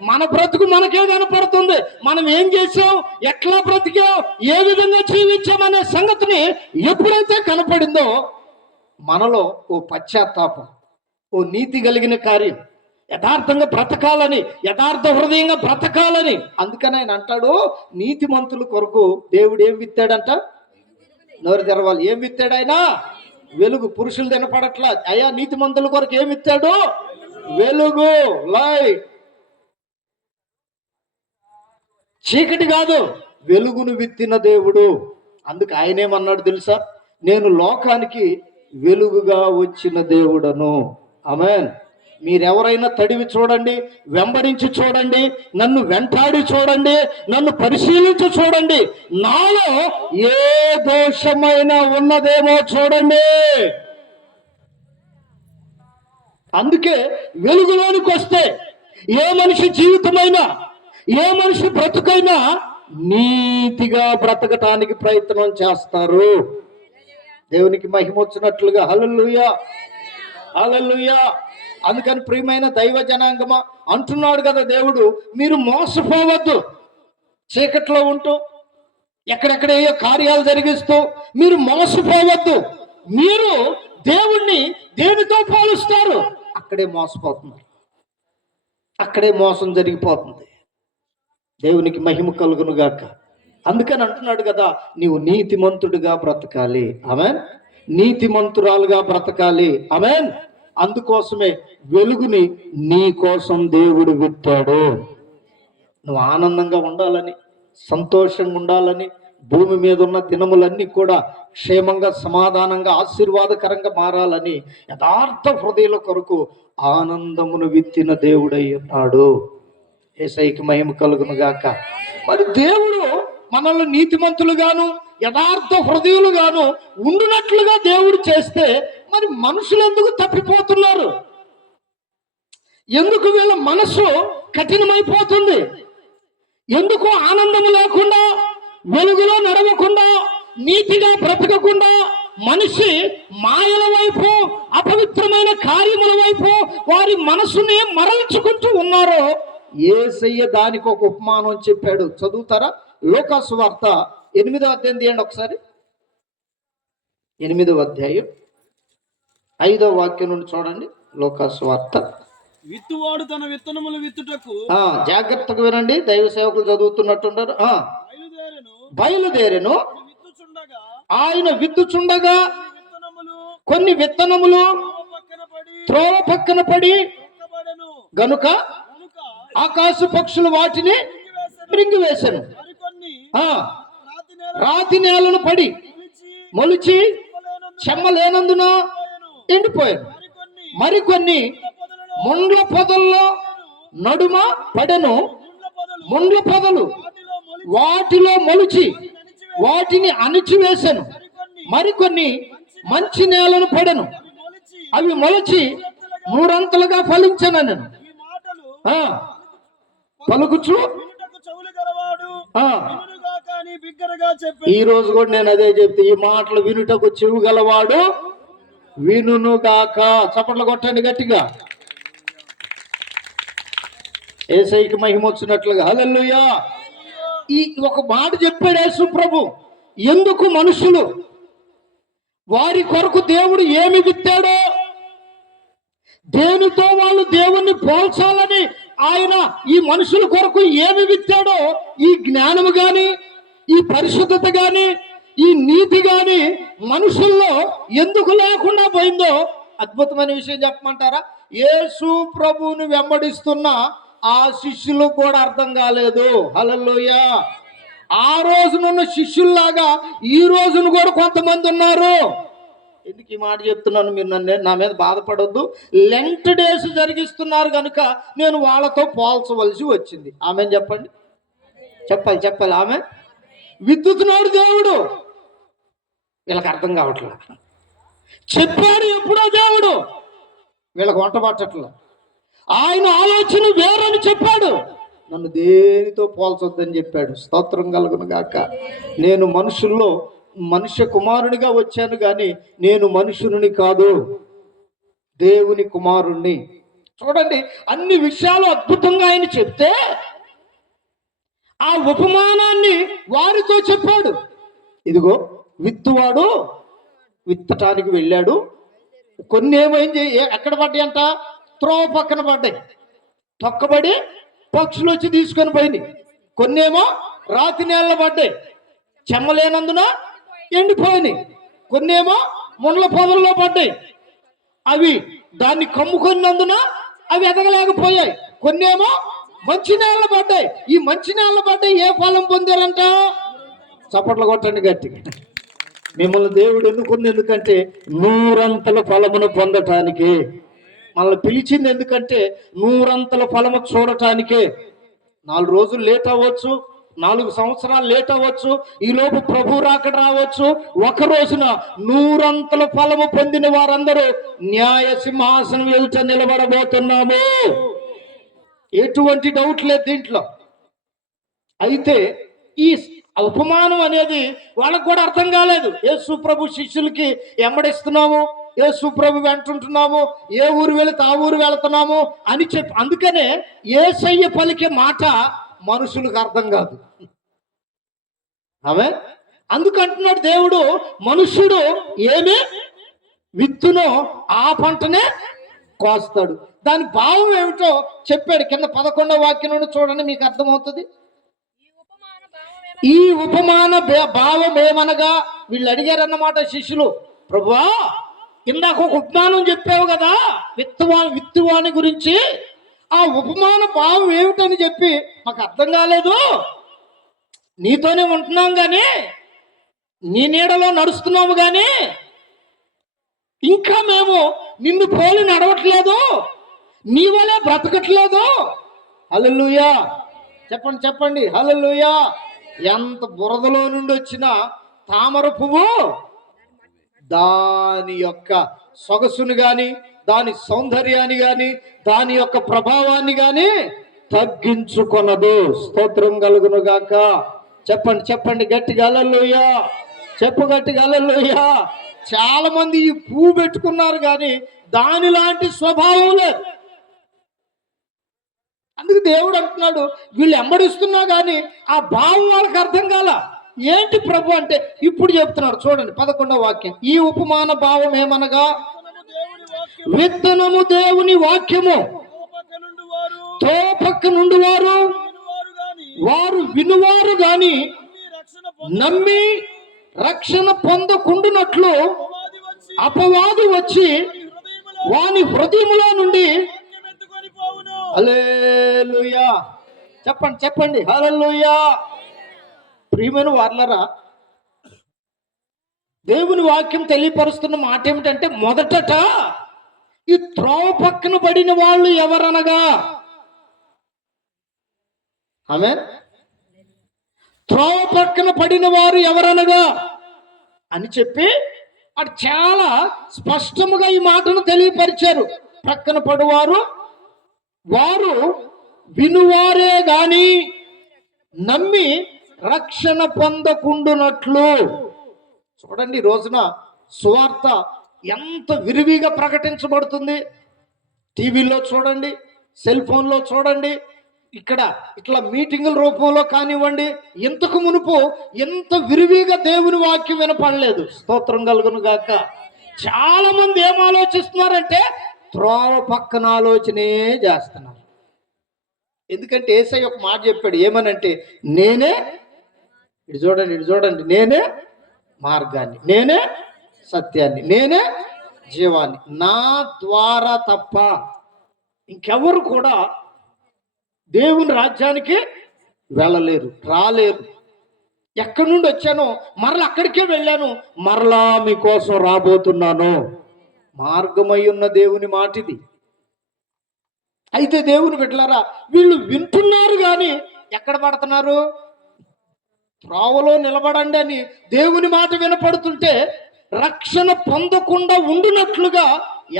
మన బ్రతుకు మనకే కనపడుతుంది. మనం ఏం చేసాం, ఎట్లా బ్రతికాం, ఏ విధంగా జీవించామనే సంగతిని ఎప్పుడైతే కనపడిందో, మనలో ఓ పశ్చాత్తాపం, ఓ నీతి కలిగిన కార్యం, యథార్థంగా బ్రతకాలని, యథార్థ హృదయంగా బ్రతకాలని. అందుకని ఆయన అంటాడు, నీతిమంతుల కొరకు దేవుడు ఏం విత్తాడంట? నోరు తెరవాలి. ఏం విత్తాడు ఆయన? వెలుగు. పురుషులు తినపడట్లా. అయ్యా, నీతిమంతుల కొరకు ఏం విత్తాడు? వెలుగు, లైట్. చీకటి కాదు, వెలుగును విత్తిన దేవుడు. అందుకు ఆయనేమన్నాడు తెలుసా? నేను లోకానికి వెలుగుగా వచ్చిన దేవుడను. ఆమేన్. మీరెవరైనా తడివి చూడండి, వెంబడించి చూడండి, నన్ను వెంటాడి చూడండి, నన్ను పరిశీలించి చూడండి, నాలో ఏ దోషమైనా ఉన్నదేమో చూడండి. అందుకే వెలుగులోనికి వస్తే ఏ మనిషి జీవితమైనా, ఏ మనిషి బ్రతుకైనా నీతిగా బ్రతకటానికి ప్రయత్నం చేస్తారు. దేవునికి మహిమ వచ్చినట్లుగా హల్లెలూయా, హల్లెలూయా. అందుకని ప్రియమైన దైవ జనాంగమా అంటున్నాడు కదా దేవుడు, మీరు మోసపోవద్దు. చీకట్లో ఉంటూ ఎక్కడెక్కడ ఏ కార్యాలు జరిగిస్తూ మీరు మోసపోవద్దు. మీరు దేవుణ్ణి దేనితో పోలుస్తారు? అక్కడే మోసపోతున్నారు, అక్కడే మోసం జరిగిపోతుంది. దేవునికి మహిమ కలుగును గాక. అందుకని అంటున్నాడు కదా, నీవు నీతిమంతుడిగా బ్రతకాలి. ఆమేన్. నీతిమంతురాలుగా బ్రతకాలి. ఆమేన్. అందుకోసమే వెలుగుని నీ కోసం దేవుడు విత్తాడు. నువ్వు ఆనందంగా ఉండాలని, సంతోషంగా ఉండాలని, భూమి మీద ఉన్న దినములన్నీ కూడా క్షేమంగా, సమాధానంగా, ఆశీర్వాదకరంగా మారాలని యథార్థ హృదయాల కొరకు ఆనందమును విత్తిన దేవుడై ఉన్నాడు. యేసయ్యకి మహిమ కలుగును గాక. మరి దేవుడు మనల్ని నీతిమంతులుగాను, యథార్థ హృదయులుగాను ఉండునట్లుగా దేవుడు చేస్తే, మరి మనుషులు ఎందుకు తప్పిపోతున్నారు? ఎందుకు వీళ్ళ మనసు కఠినమైపోతుంది? ఎందుకు ఆనందం లేకుండా, వెలుగులో నడవకుండా, నీతిగా బ్రతకకుండా మనిషి మాయల వైపు, అపవిత్రమైన కార్యముల వైపు వారి మనసుని మరల్చుకుంటూ ఉన్నారో, యేసయ్య దానికి ఒక ఉపమానం చెప్పాడు. చదువుతారా? లూకా సువార్త 8వ అధ్యాయం తీయండి ఒకసారి. 8వ అధ్యాయం 5వ వాక్యం నుండి చూడండి. లూకా సువార్త. విత్తువాడు తన విత్తనములు విత్తుటకు, జాగ్రత్తగా వినండి, దైవ సేవకులు చదువుతున్నట్టున్నారు. బయలుదేరెను, ఆయన విత్తుచుండగా కొన్ని విత్తనములు త్రోవ పక్కన పడి గనుక ఆకాశ పక్షులు వాటిని మృంగివేశాను. రాతి నేలను పడి మొలిచి చెమ్మలేనందున ఎండిపోయాను. మరికొన్ని ముండ్ల పొదల్లో నడుమ పడెను. ముండ్ల పొదలు వాటిలో మొలిచి వాటిని అణిచివేశాను. మరికొన్ని మంచి నేలను పడెను. అవి మొలిచి 3 అంతలుగా ఫలించను. పలుకుచు ఈ రోజు కూడా నేను అదే చెప్తే, ఈ మాటలు వినుటకు చెవు గలవాడు వినును గాక. చప్పట్లు కొట్టండి గట్టిగా. యేసయ్యకి మహిమ వచ్చినట్లుగా హల్లెలూయా. ఈ ఒక మాట చెప్పాడు యేసు ప్రభు. ఎందుకు మనుషులు వారి కొరకు దేవుడు ఏమి విత్తాడో, దేనితో వాళ్ళు దేవుణ్ణి పోల్చాలని ఆయన ఈ మనుషుల కొరకు ఏమి విత్తాడో, ఈ జ్ఞానము గాని, ఈ పరిశుద్ధత గాని, ఈ నీతి గాని మనుషుల్లో ఎందుకు లేకుండా పోయిందో అద్భుతమైన విషయం చెప్పమంటారా? యేసు ప్రభువుని వెంబడిస్తున్న ఆ శిష్యులకు కూడా అర్థం కాలేదు. హల్లెలూయా. ఆ రోజునున్న శిష్యుల్లాగా ఈ రోజును కూడా కొంతమంది ఉన్నారు. ఎందుకు ఈ మాట చెప్తున్నాను, మీరు నా మీద బాధపడొద్దు. లెంట్ డేస్ జరిగిస్తున్నారు కనుక నేను వాళ్ళతో పోల్చవలసి వచ్చింది. ఆమె చెప్పండి, చెప్పాలి ఆమె. విద్యుత్నాడు దేవుడు, వీళ్ళకి అర్థం కావట్లేదు. చెప్పాడు ఎప్పుడో దేవుడు, వీళ్ళకి వంట పట్టట్ల. ఆయన ఆలోచన వేరని చెప్పాడు, నన్ను దేనితో పోల్చొద్దని చెప్పాడు. స్తోత్రం కలుగును గాక. నేను మనుష్య కుమారునిగా వచ్చాను కానీ నేను మనుషుని కాదు, దేవుని కుమారుణ్ణి. చూడండి, అన్ని విషయాలు అద్భుతంగా ఆయన చెప్తే ఆ ఉపమానాన్ని వారితో చెప్పాడు. ఇదిగో విత్తువాడు విత్తటానికి వెళ్ళాడు. కొన్ని ఏమైంది, ఎక్కడ పడ్డాయి అంట? త్రోవ పక్కన పడ్డాయి, తొక్కబడి పక్షులు వచ్చి తీసుకొని పోయినాయి. కొన్నేమో రాతి నేల పడ్డాయి, చెమ్మలేనందున ఎండిపోయినాయి. కొన్నేమో ముండ్ల పొదల్లో పడ్డాయి, అవి దాన్ని కమ్ముకున్నందున అవి ఎదగలేకపోయాయి. కొన్నేమో మంచి నేల పడ్డాయి. ఈ మంచి నేల పడ్డాయి ఏ ఫలం పొందారంట? చప్పట్లు కొట్టండి గట్టిగా. మిమ్మల్ని దేవుడు ఎన్నుకుంది ఎందుకంటే 100 ఫలమును పొందటానికే. మనల్ని పిలిచింది ఎందుకంటే 100 ఫలము చూడటానికే. 4 రోజులు లేట్ అవ్వచ్చు, 4 సంవత్సరాలు లేట్ అవ్వచ్చు, ఈ లోపు ప్రభు రాకడ రావచ్చు. ఒక రోజున 100 ఫలము పొందిన వారందరూ న్యాయ సింహాసనం ఎదుట నిలబడబోతున్నాము. ఎటువంటి డౌట్ లేదు దీంట్లో. అయితే ఈ ఉపమానం అనేది వాళ్ళకు కూడా అర్థం కాలేదు. యేసు ప్రభు శిష్యులకి వెంబడిస్తున్నాము, యేసు ప్రభు వెంటుంటున్నాము, ఏ ఊరు వెళితే ఆ ఊరు వెళుతున్నాము అని చెప్పి, అందుకనే యేసయ్య పలికే మాట మనుషులకు అర్థం కాదు. ఆమె అందుకంటున్నాడు దేవుడు, మనుషుడు ఏమి విత్తునో ఆ పంటనే కోస్తాడు. దాని భావం ఏమిటో చెప్పాడు. కింద 11వ వాక్యం నుండి చూడండి, మీకు అర్థమవుతుంది. ఈ ఉపమాన భావం ఏమనగా, వీళ్ళు అడిగారన్నమాట శిష్యులు, ప్రభువా ఇందాక ఒక ఉపమానం చెప్పావు కదా విత్తువాని గురించి, ఆ ఉపమాన భావం ఏమిటని చెప్పి మాకు అర్థం కాలేదు. నీతోనే ఉంటున్నాం కానీ, నీ నీడలో నడుస్తున్నాము కానీ ఇంకా మేము నిన్ను పోలి నడవట్లేదు, నీ వలే బ్రతకట్లేదు. హల్లెలూయా చెప్పండి హల్లెలూయా. ఎంత బురదలో నుండి వచ్చిన తామర పువ్వు దాని యొక్క సొగసును గాని, దాని సౌందర్యాన్ని గాని, దాని యొక్క ప్రభావాన్ని గాని తగ్గించుకొనదు. స్తోత్రం కలుగును గాక. చెప్పండి గట్టిగా హల్లెలూయా. గట్టిగా హల్లెలూయా. చాలా మంది ఈ పువ్వు పెట్టుకున్నారు కానీ దాని లాంటి స్వభావం లేదు. అందుకు దేవుడు అంటున్నాడు, వీళ్ళు వెంబడిస్తున్నా కానీ ఆ భావం వాళ్ళకి అర్థం కాల. ఏంటి ప్రభు అంటే ఇప్పుడు చెప్తున్నాడు. చూడండి 11వ వాక్యం. ఈ ఉపమాన భావం ఏమనగా, విత్తనము దేవుని వాక్యము, తోపక్క నుండి వారు వినువారు గాని నమ్మి రక్షణ పొందకుండునట్లు అపవాది వచ్చి వాని హృదయములో నుండి. హల్లెలూయా చెప్పండి హల్లెలూయా. ప్రియమైన వారలారా, దేవుని వాక్యం తెలియపరుస్తున్న మాట ఏమిటంటే, మొదటట ఈ త్రోవ పక్కన పడిన వాళ్ళు ఎవరనగా, ఆమేన్, త్రోవ పక్కన పడిన వారు ఎవరనగా అని చెప్పి అటు చాలా స్పష్టముగా ఈ మాటను తెలియపరిచారు. పక్కన పడువారు వారు వినువారే గాని నమ్మి రక్షణ పొందకుండునట్లు. చూడండి, ఈ రోజున సువార్త ఎంత విరివిగా ప్రకటించబడుతుంది. టీవీలో చూడండి, సెల్ ఫోన్లో చూడండి, ఇక్కడ ఇట్లా మీటింగుల రూపంలో కానివ్వండి. ఇంతకు మునుపు ఎంత విరివిగా దేవుని వాక్యం వినపడలేదు. స్తోత్రం కలుగును గాక. చాలా మంది ఏం ఆలోచిస్తున్నారంటే త్రోవ పక్కన ఆలోచనే చేస్తున్నారు. ఎందుకంటే యేసయ్య ఒక మాట చెప్పాడు, ఏమనంటే, నేనే ఇటు చూడండి నేనే మార్గాన్ని, నేనే సత్యాన్ని, నేనే జీవాన్ని, నా ద్వారా తప్ప ఇంకెవరు కూడా దేవుని రాజ్యానికి వెళ్ళలేరు, రాలేరు. ఎక్కడి నుండి వచ్చానో మరలా అక్కడికే వెళ్ళాను, మరలా మీకోసం రాబోతున్నాను. మార్గమై ఉన్న దేవుని మాట ఇది. అయితే దేవుని బిడ్డలారా, వీళ్ళు వింటున్నారు కానీ ఎక్కడ పడుతున్నారు? త్రోవలో నిలబడండి అని దేవుని మాట వినపడుతుంటే రక్షణ పొందకుండా ఉండునట్లుగా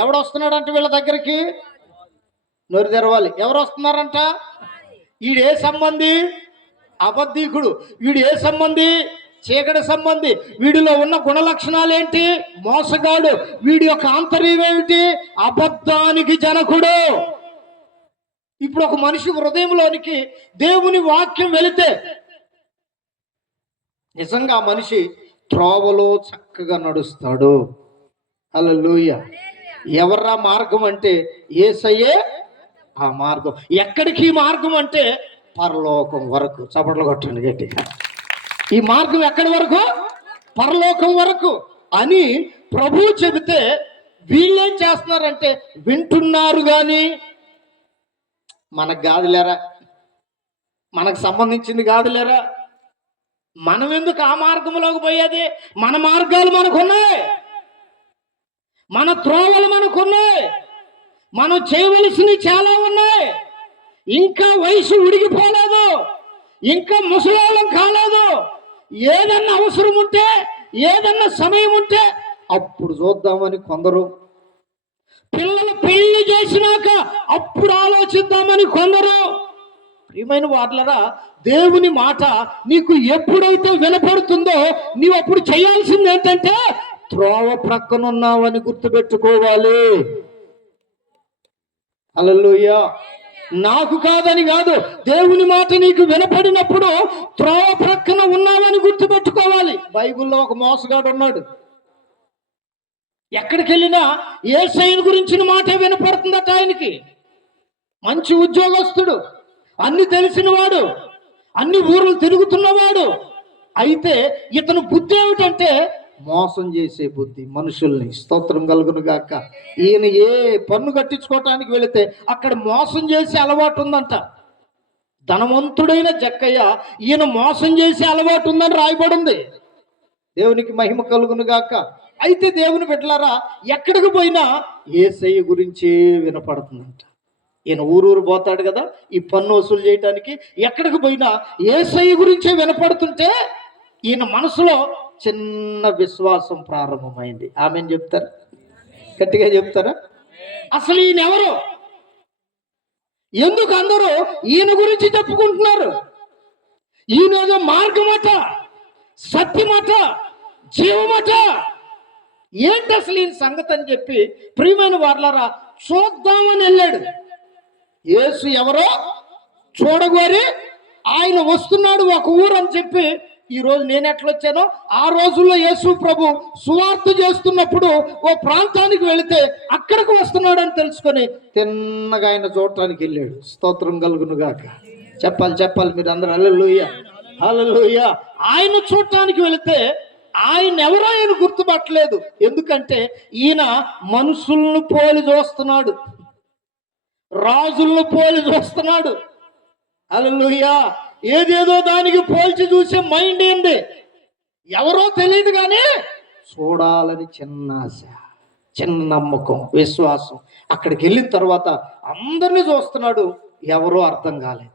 ఎవడొస్తున్నాడంట వీళ్ళ దగ్గరికి? నోరు తెరవాలి. ఎవరు వస్తున్నారంట? వీడే సంబంధి, అబద్ధీకుడు. వీడు ఏ సంబంధి? చీకటి సంబంధి. వీడిలో ఉన్న గుణ లక్షణాలు ఏంటి? మోసగాడు. వీడి యొక్క ఆంతర్యం ఏమిటి? అబద్ధానికి జనకుడు. ఇప్పుడు ఒక మనిషి హృదయంలోనికి దేవుని వాక్యం వెళితే నిజంగా ఆ మనిషి త్రోవలో చక్కగా నడుస్తాడు. హల్లెలూయా. ఎవర్రా మార్గం అంటే యేసయ్యే ఆ మార్గం. ఎక్కడికి మార్గం అంటే పరలోకం వరకు. చప్పట్లు కొట్టండి గట్టిగా. ఈ మార్గం ఎక్కడి వరకు? పరలోకం వరకు అని ప్రభువు చెబితే వీళ్ళేం చేస్తున్నారంటే వింటున్నారు కానీ మనకు కాదులేరా, మనకు సంబంధించింది కాదులేరా, మనం ఎందుకు ఆ మార్గంలోకి పోయేది? మన మార్గాలు మనకున్నాయి, మన త్రోవలు మనకున్నాయి, మనం చేయవలసినవి చాలా ఉన్నాయి. ఇంకా వయసు ఉడిగిపోలేదు, ఇంకా ముసలాళ్ళం కాలేదు. ఏదన్నా అవసరం ఉంటే, ఏదన్నా సమయం ఉంటే అప్పుడు చూద్దామని కొందరు, పిల్లలు పెళ్లి చేసినాక అప్పుడు ఆలోచిద్దామని కొందరు. ప్రియమైన వార్లరా, దేవుని మాట నీకు ఎప్పుడైతే వినపడుతుందో నీవు అప్పుడు చేయాల్సింది ఏంటంటే త్రోవ ప్రక్కనున్నావని గుర్తుపెట్టుకోవాలి. హల్లెలూయా. నాకు కాదని కాదు, దేవుని మాట నీకు వినపడినప్పుడు త్రోవ ప్రక్కన ఉన్నావని గుర్తుపెట్టుకోవాలి. బైబిల్లో ఒక మోసగాడు ఉన్నాడు. ఎక్కడికి వెళ్ళినా యేసయ్యను గురించిన మాటే వినపడుతుందట ఆయనకి. మంచి ఉద్యోగస్తుడు, అన్ని తెలిసినవాడు, అన్ని ఊర్లు తిరుగుతున్నవాడు. అయితే ఇతను బుద్ధి ఏమిటంటే మోసం చేసే బుద్ధి మనుషుల్ని. స్తోత్రం కలుగును గాక. ఈయన ఏ పన్ను కట్టించుకోవటానికి వెళితే అక్కడ మోసం చేసే అలవాటు ఉందంట. ధనవంతుడైన జక్కయ్య ఈయన మోసం చేసే అలవాటు ఉందని రాయబడి ఉంది. దేవునికి మహిమ కలుగును గాక. అయితే దేవుని బిడ్డలారా, ఎక్కడికి పోయినా యేసయ్య గురించే వినపడుతుందంట. ఈయన ఊరూరు పోతాడు కదా ఈ పన్ను వసూలు చేయటానికి. ఎక్కడికి పోయినా యేసయ్య గురించే వినపడుతుంటే ఈయన మనసులో చిన్న విశ్వాసం ప్రారంభమైంది. ఆమెను చెప్తారా? గట్టిగా చెప్తారా? అసలు ఈయన ఎవరు? ఎందుకు అందరూ ఈయన గురించి చెప్పుకుంటున్నారు? ఈయనేదో మార్గమట, సత్యమట, జీవమట. ఏంటి అసలు ఈయన సంగతి అని చెప్పి ప్రియమైన వార్లారా చూద్దామని వెళ్ళాడు. యేసు ఎవరో చూడగోరి ఆయన వస్తున్నాడు ఒక ఊరు అని చెప్పి. ఈరోజు నేను ఎట్లొచ్చానో ఆ రోజుల్లో యేసు ప్రభు సువార్త చేస్తున్నప్పుడు ఓ ప్రాంతానికి వెళితే అక్కడికి వస్తున్నాడని తెలుసుకొని తిన్నగా ఆయన చూడటానికి వెళ్ళాడు. స్తోత్రం కలుగును గాక. చెప్పాలి మీరు అందరూ హల్లెలూయా, హల్లెలూయా. ఆయన చూడటానికి వెళితే ఆయన ఎవరో ఆయన గుర్తుపట్టలేదు. ఎందుకంటే ఈయన మనుషులను పోలి చూస్తున్నాడు, రాజులను పోలి చూస్తున్నాడు. హల్లెలూయా. ఏదేదో దానికి పోల్చి చూసే మైండ్ ఏంది? ఎవరో తెలియదు కానీ చూడాలని చిన్న ఆశ, చిన్న నమ్మకం, విశ్వాసం. అక్కడికి వెళ్ళిన తర్వాత అందరినీ చూస్తున్నాడు, ఎవరో అర్థం కాలేదు.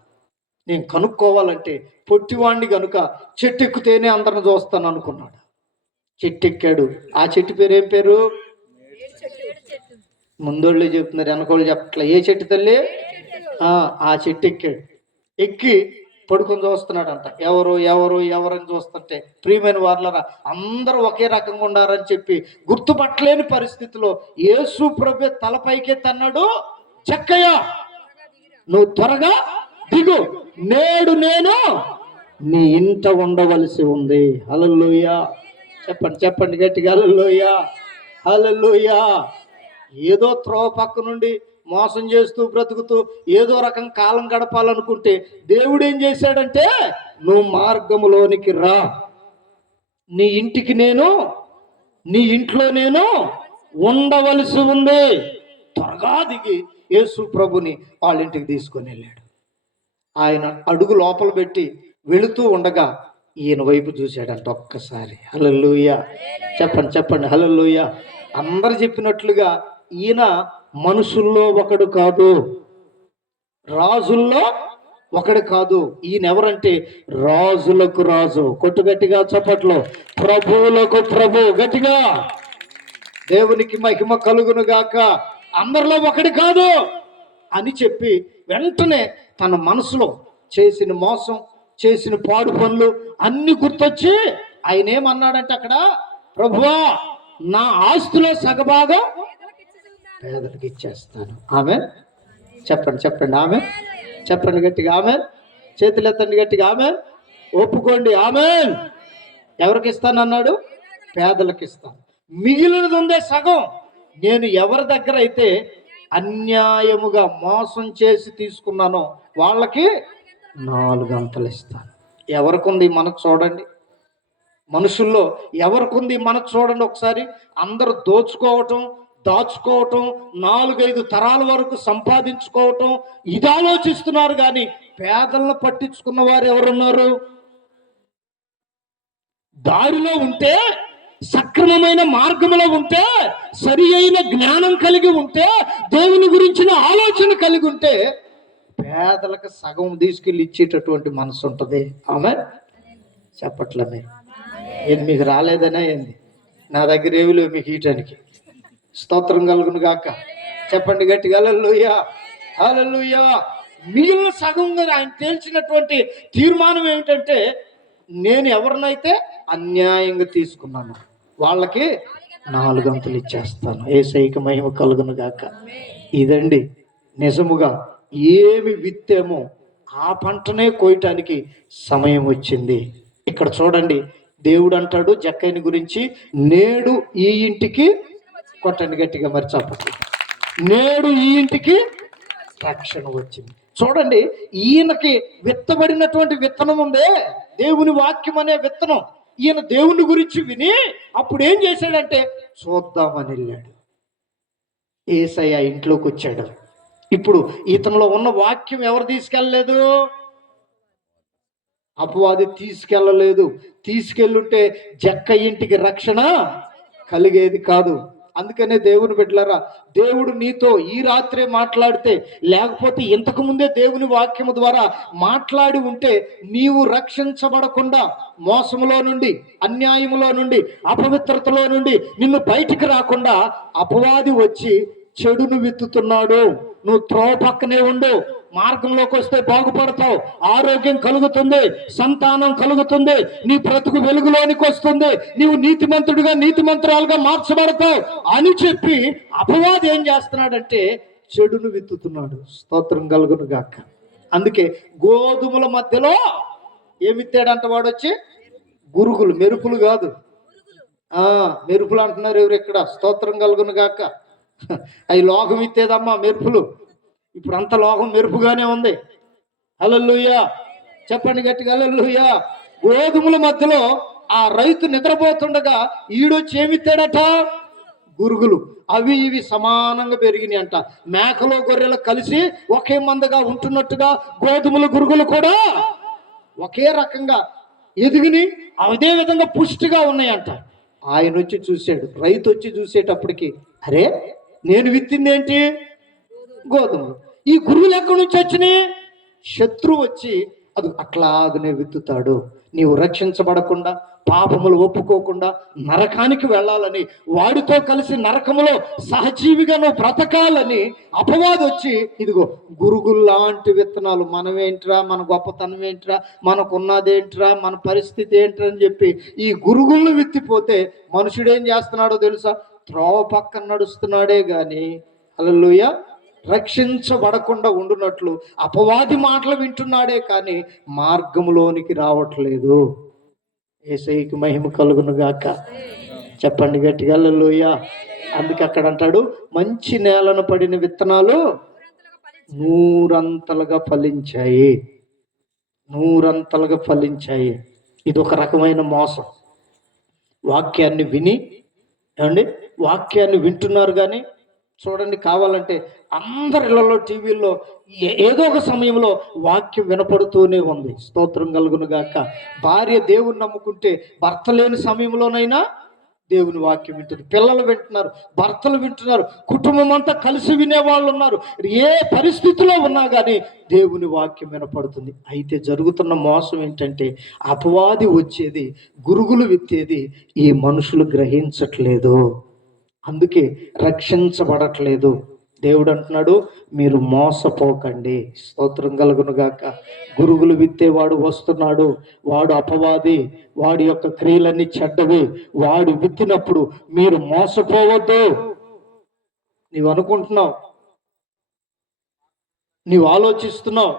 నేను కనుక్కోవాలంటే పొట్టివాణ్ణి కనుక చెట్టు ఎక్కుతేనే అందరిని చూస్తాను అనుకున్నాడు. చెట్టు ఎక్కాడు. ఆ చెట్టు పేరు ఏం పేరు? ముందోళ్ళే చెప్తున్నారు, వెనకోళ్ళు చెప్పట్లే. ఏ చెట్టు తల్లి? ఆ చెట్టు ఎక్కాడు. ఎక్కి పడుకొని చూస్తున్నాడంట. ఎవరని చూస్తుంటే ప్రియమైన వార్లరా అందరూ ఒకే రకంగా ఉండారని చెప్పి గుర్తుపట్టలేని పరిస్థితిలో యేసు ప్రభు తలపైకే తన్నాడు, జక్కయ్య నువ్వు త్వరగా దిగు, నేడు నేను నీ ఇంట ఉండవలసి ఉంది. హల్లెలూయా. చెప్పండి గట్టిగా హల్లెలూయా, హల్లెలూయా. ఏదో త్రోవ పక్క నుండి మోసం చేస్తూ బ్రతుకుతూ ఏదో రకం కాలం గడపాలనుకుంటే దేవుడు ఏం చేశాడంటే నువ్వు మార్గములోనికి రా, నీ ఇంటికి నేను, నీ ఇంట్లో నేను ఉండవలసి ఉంది. త్వరగా దిగి యేసు ప్రభుని వాళ్ళ ఇంటికి తీసుకొని వెళ్ళాడు. ఆయన అడుగు లోపల పెట్టి వెళుతూ ఉండగా ఈయన వైపు చూశాడంట ఒక్కసారి. హల్లెలూయా, చెప్పండి చెప్పండి హల్లెలూయా. అందరు చెప్పినట్లుగా ఈయన మనుషుల్లో ఒకడు కాదు, రాజుల్లో ఒకడు కాదు. ఈయన ఎవరంటే రాజులకు రాజు. కొట్టు గట్టిగా చప్పట్లో, ప్రభువులకు ప్రభు. గట్టిగా దేవునికి మహిమ కలుగును గాక. అందరిలో ఒకటి కాదు అని చెప్పి వెంటనే తన మనసులో చేసిన మోసం, చేసిన పాడు పనులు అన్ని గుర్తొచ్చి ఆయన ఏమన్నాడంటే అక్కడ, ప్రభువా నా ఆస్తిలో సగభాగం పేదలకు ఇచ్చేస్తాను. ఆమె చెప్పండి చెప్పండి ఆమె చెప్పండి గట్టిగా ఆమె. చేతులు ఎత్తండి గట్టిగా ఆమె. ఒప్పుకోండి ఆమె. ఎవరికి ఇస్తానన్నాడు? పేదలకు ఇస్తాను. మిగిలినది ఉందే సగం, నేను ఎవరి దగ్గర అయితే అన్యాయముగా మోసం చేసి తీసుకున్నానో వాళ్ళకి 4 అంతలు ఇస్తాను. ఎవరికి ఉంది మనకు చూడండి, మనుషుల్లో ఎవరికి ఉంది మనకు చూడండి ఒకసారి. అందరూ దోచుకోవటం, దాచుకోవటం, 4-5 తరాల వరకు సంపాదించుకోవటం ఇది ఆలోచిస్తున్నారు. కానీ పేదలను పట్టించుకున్న వారు ఎవరున్నారు? దారిలో ఉంటే, సక్రమమైన మార్గంలో ఉంటే, సరి అయిన జ్ఞానం కలిగి ఉంటే, దేవుని గురించిన ఆలోచన కలిగి ఉంటే పేదలకు సగం తీసుకెళ్ళి ఇచ్చేటటువంటి మనసు ఉంటుంది. ఆమె చెప్పట్లే. ఏంది మీకు రాలేదనే? ఏంది నా దగ్గర ఏమి లేవు మీకు ఇయటానికి. స్తోత్రం కలుగును గాక. చెప్పండి గట్టిగా హల్లెలూయా హల్లెలూయా. మిగిలిన సగంగా ఆయన తేల్చినటువంటి తీర్మానం ఏమిటంటే, నేను ఎవరినైతే అన్యాయంగా తీసుకున్నాను వాళ్ళకి 4 అంతలు ఇచ్చేస్తాను. యేసయ్యకి మహిమ కలుగును గాక. ఇదండి నిజముగా ఏమి విత్తేమో ఆ పంటనే కోయటానికి సమయం వచ్చింది. ఇక్కడ చూడండి, దేవుడు అంటాడు జక్కయ్యని గురించి, నేడు ఈ ఇంటికి, కొట్టండి గట్టిగా మరి చెప్పండి, నేడు ఈ ఇంటికి రక్షణ వచ్చింది. చూడండి, ఈయనకి విత్తబడినటువంటి విత్తనం ఉందే, దేవుని వాక్యం అనే విత్తనం. ఈయన దేవుని గురించి విని అప్పుడు ఏం చేశాడంటే చూద్దామని వెళ్ళాడు. యేసయ్య ఇంట్లోకి వచ్చాడు. ఇప్పుడు ఇతనిలో ఉన్న వాక్యం ఎవరు తీసుకెళ్ళలేదు? అపవాది తీసుకెళ్ళలేదు. తీసుకెళ్ళుంటే జక్క ఇంటికి రక్షణ కలిగేది కాదు. అందుకనే దేవుని బిడ్డలారా, దేవుడు నీతో ఈ రాత్రే మాట్లాడితే, లేకపోతే ఇంతకు ముందే దేవుని వాక్యము ద్వారా మాట్లాడి ఉంటే, నీవు రక్షించబడకుండా మోసములో నుండి, అన్యాయములో నుండి, అపవిత్రతలో నుండి నిన్ను బయటికి రాకుండా అపవాది వచ్చి చెడును విత్తుతున్నాడు. నువ్వు త్రోవ పక్కనే ఉండు, మార్గంలోకి వస్తే బాగుపడతావు, ఆరోగ్యం కలుగుతుంది, సంతానం కలుగుతుంది, నీ బ్రతుకు వెలుగులోనికి వస్తుంది, నీవు నీతిమంతుడిగా నీతిమంతురాలుగా మార్చబడతావు అని చెప్పి అపవాది ఏం చేస్తున్నాడంటే చెడును విత్తుతున్నాడు. స్తోత్రం కలుగును గాక. అందుకే గోధుమల మధ్యలో ఏమిత్తాడంట వాడు వచ్చి? గురుగులు, మెరుపులు కాదు. మెరుపులు అంటున్నారు ఎవరు ఇక్కడ? స్తోత్రం కలుగును గాక. అవి లోకం ఇత్తేదమ్మా మెరుపులు. ఇప్పుడు అంత లోకం మెరుపుగానే ఉంది. హల్లెలూయా, చెప్పండి గట్టిగా హల్లెలూయా. గోధుమల మధ్యలో ఆ రైతు నిద్రపోతుండగా ఈడొచ్చి ఏమిత్తాడట? గురుగులు. అవి ఇవి సమానంగా పెరిగినాయి అంట. మేకలు గొర్రెలు కలిసి ఒకే మందగా ఉంటున్నట్టుగా గోధుమల గురుగులు కూడా ఒకే రకంగా ఎదిగిని అదే విధంగా పుష్టిగా ఉన్నాయంట. ఆయన వచ్చి చూశాడు, రైతు వచ్చి చూసేటప్పటికి, అరే నేను విత్తింది ఏంటి? గోధుమలు. ఈ గురువులు ఎక్కడి నుంచి వచ్చినాయి? శత్రువు వచ్చి అది అట్లాగనే విత్తుతాడు. నీవు రక్షించబడకుండా, పాపములు ఒప్పుకోకుండా నరకానికి వెళ్ళాలని, వాడితో కలిసి నరకములో సహజీవిగా నువ్వు బ్రతకాలని అపవాది వచ్చి, ఇదిగో గురుగులు లాంటి విత్తనాలు, మనమేంట్రా, మన గొప్పతనం ఏంట్రా, మనకున్నదేంట్రా, మన పరిస్థితి ఏంట్రా అని చెప్పి ఈ గురుగులను విత్తిపోతే మనుషుడు ఏం చేస్తున్నాడో తెలుసా? త్రోవ పక్కన నడుస్తున్నాడే గాని హల్లెలూయా రక్షించబడకుండా ఉండునట్లు అపవాది మాటలు వింటున్నాడే కానీ మార్గములోనికి రావట్లేదు. యేసయ్యకి మహిమ కలుగును గాక. చెప్పండి గట్టిగా హల్లెలూయా. అందుకే అక్కడ అంటాడు, మంచి నేలను పడిన విత్తనాలు 100 ఫలించాయి. 100 ఫలించాయి. ఇది ఒక రకమైన మోసం. వాక్యాన్ని విని, ఏమండి వాక్యాన్ని వింటున్నారు కానీ చూడండి, కావాలంటే అందరి ఇళ్లలో టీవీల్లో ఏదో ఒక సమయంలో వాక్యం వినపడుతూనే ఉంది. స్తోత్రం కలుగును గాక. భార్య దేవుని నమ్ముకుంటే భర్త లేని సమయంలోనైనా దేవుని వాక్యం వింటుంది. పిల్లలు వింటున్నారు, భర్తలు వింటున్నారు, కుటుంబం అంతా కలిసి వినేవాళ్ళు ఉన్నారు. ఏ పరిస్థితిలో ఉన్నా కానీ దేవుని వాక్యం వినపడుతుంది. అయితే జరుగుతున్న మోసం ఏంటంటే అపవాది వచ్చేది, గురుగులు విత్తేది ఈ మనుషులు గ్రహించట్లేదు. అందుకే రక్షించబడట్లేదు. దేవుడు అంటున్నాడు, మీరు మోసపోకండి. స్తోత్రం కలుగును గాక. గురుగులు విత్తేవాడు వస్తున్నాడు. వాడు అపవాది, వాడి యొక్క క్రియలన్నీ చెడ్డవి. వాడు విత్తినప్పుడు మీరు మోసపోవద్దు. నీవు అనుకుంటున్నావు, నీవు ఆలోచిస్తున్నావు,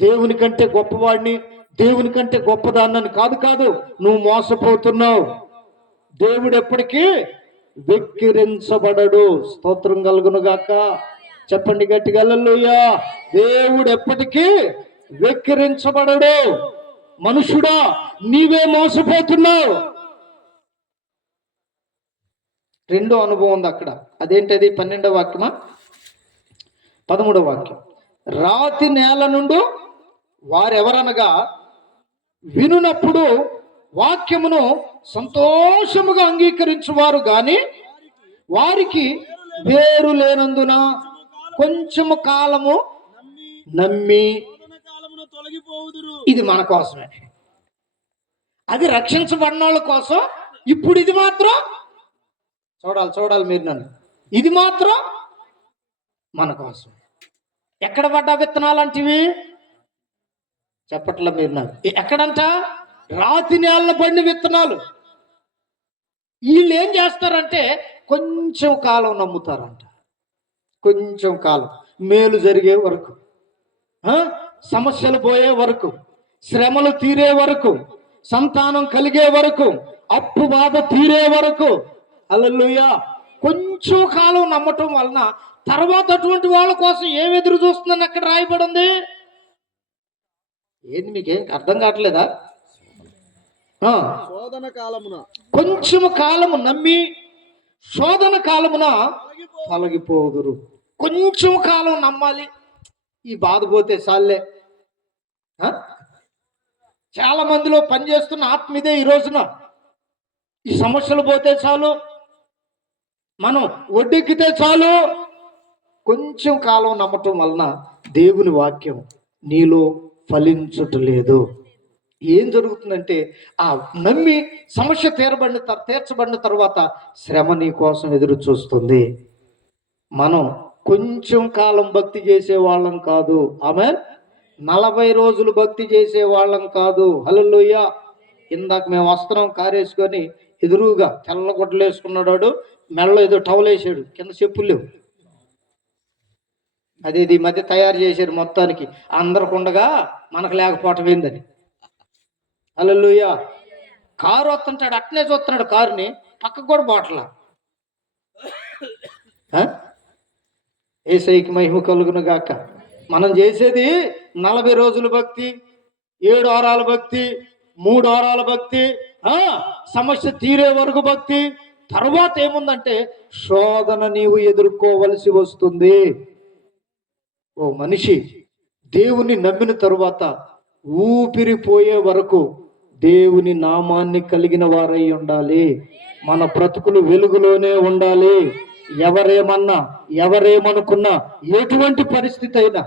దేవుని కంటే గొప్పవాడిని, దేవుని కంటే గొప్పదాన్నని. కాదు కాదు, నువ్వు మోసపోతున్నావు. దేవుడు ఎప్పటికీ వెక్కిరించబడడు. స్తోత్రం కలుగును గాక. చెప్పండి గట్టిగా హల్లెలూయా. దేవుడు ఎప్పటికీ వెక్కిరించబడడు. మనుషుడా, నీవే మోసపోతున్నావు. రెండో అనుభవం ఉంది అక్కడ. అదేంటది? 12వ వాక్యమా 13వ వాక్యం. రాతి నేల నుండి వారెవరనగా వినునప్పుడు వాక్యమును సంతోషముగా అంగీకరించువారు గాని వారికి వేరు లేనందున కొంచెము కాలము నమ్మి తొలగిపోవుదురు. ఇది మన కోసమే. అది రక్షించబడిన వాళ్ళ కోసం. ఇప్పుడు ఇది మాత్రం చూడాలి మీరు నన్ను. ఇది మాత్రం మన కోసం. ఎక్కడ పడ్డా విత్తనాలు అంటివి? చెప్పట్లే మీరు నాకు. ఎక్కడంట? రాతి నేలన పడిన విత్తనాలు. వీళ్ళు ఏం చేస్తారంటే కొంచెం కాలం నమ్ముతారంట. కొంచెం కాలం, మేలు జరిగే వరకు, సమస్యలు పోయే వరకు, శ్రమలు తీరే వరకు, సంతానం కలిగే వరకు, అప్పు బాధ తీరే వరకు. హల్లెలూయా. కొంచెం కాలం నమ్మటం వలన తర్వాత అటువంటి వాళ్ళ కోసం ఏం ఎదురు చూస్తుందని అక్కడ రాయబడి ఉంది. ఏంది మీకేం అర్థం కావట్లేదా? శోధన కాలమున కొంచెము కాలము నమ్మి శోధన కాలమున తొలగిపోదురు. కొంచెం కాలం నమ్మాలి. ఈ బాధ పోతే చాలే. చాలా మందిలో పనిచేస్తున్న ఆత్మ ఇదే. ఈ రోజున ఈ సమస్యలు పోతే చాలు, మనం ఒడ్డెక్కితే చాలు. కొంచెం కాలం నమ్మటం వలన దేవుని వాక్యం నీలో ఫలించట్లేదు. ఏం జరుగుతుందంటే ఆ నమ్మి సమస్య తీర్చబడిన తర్వాత శ్రమ నీ కోసం ఎదురు చూస్తుంది. మనం కొంచెం కాలం భక్తి చేసే వాళ్ళం కాదు. ఆమేన్. 40 రోజులు భక్తి చేసే వాళ్ళం కాదు. హల్లెలూయా. ఇందాక మేము వస్తున్నాం, కారేసుకొని ఎదురుగా తెల్ల గుడ్డలు వేసుకున్నాడు, మెడలో ఏదో టవల్ వేసాడు, కింద చెప్పులు లేవు. అదే ఈ మధ్య తయారు చేశారు మొత్తానికి. అందరికి ఉండగా మనకు లేకపోవటం ఏందని. హల్లెలూయా. కారు వస్తుంటాడు, అట్నే చూస్తున్నాడు కారుని, పక్కకు కూడా పోవట్లా. యేసయ్యకి మహిమ కలుగును గాక. మనం చేసేది 40 రోజుల భక్తి, 7 వారాల భక్తి, 3 వారాల భక్తి, సమస్య తీరే వరకు భక్తి. తర్వాత ఏముందంటే శోధన నీవు ఎదుర్కోవలసి వస్తుంది. ఓ మనిషి, దేవుని నమ్మిన తరువాత ఊపిరిపోయే వరకు దేవుని నామాన్ని కలిగిన వారై ఉండాలి. మన బ్రతుకులు వెలుగులోనే ఉండాలి. ఎవరేమన్నా, ఎవరేమనుకున్నా, ఎటువంటి పరిస్థితి అయినా.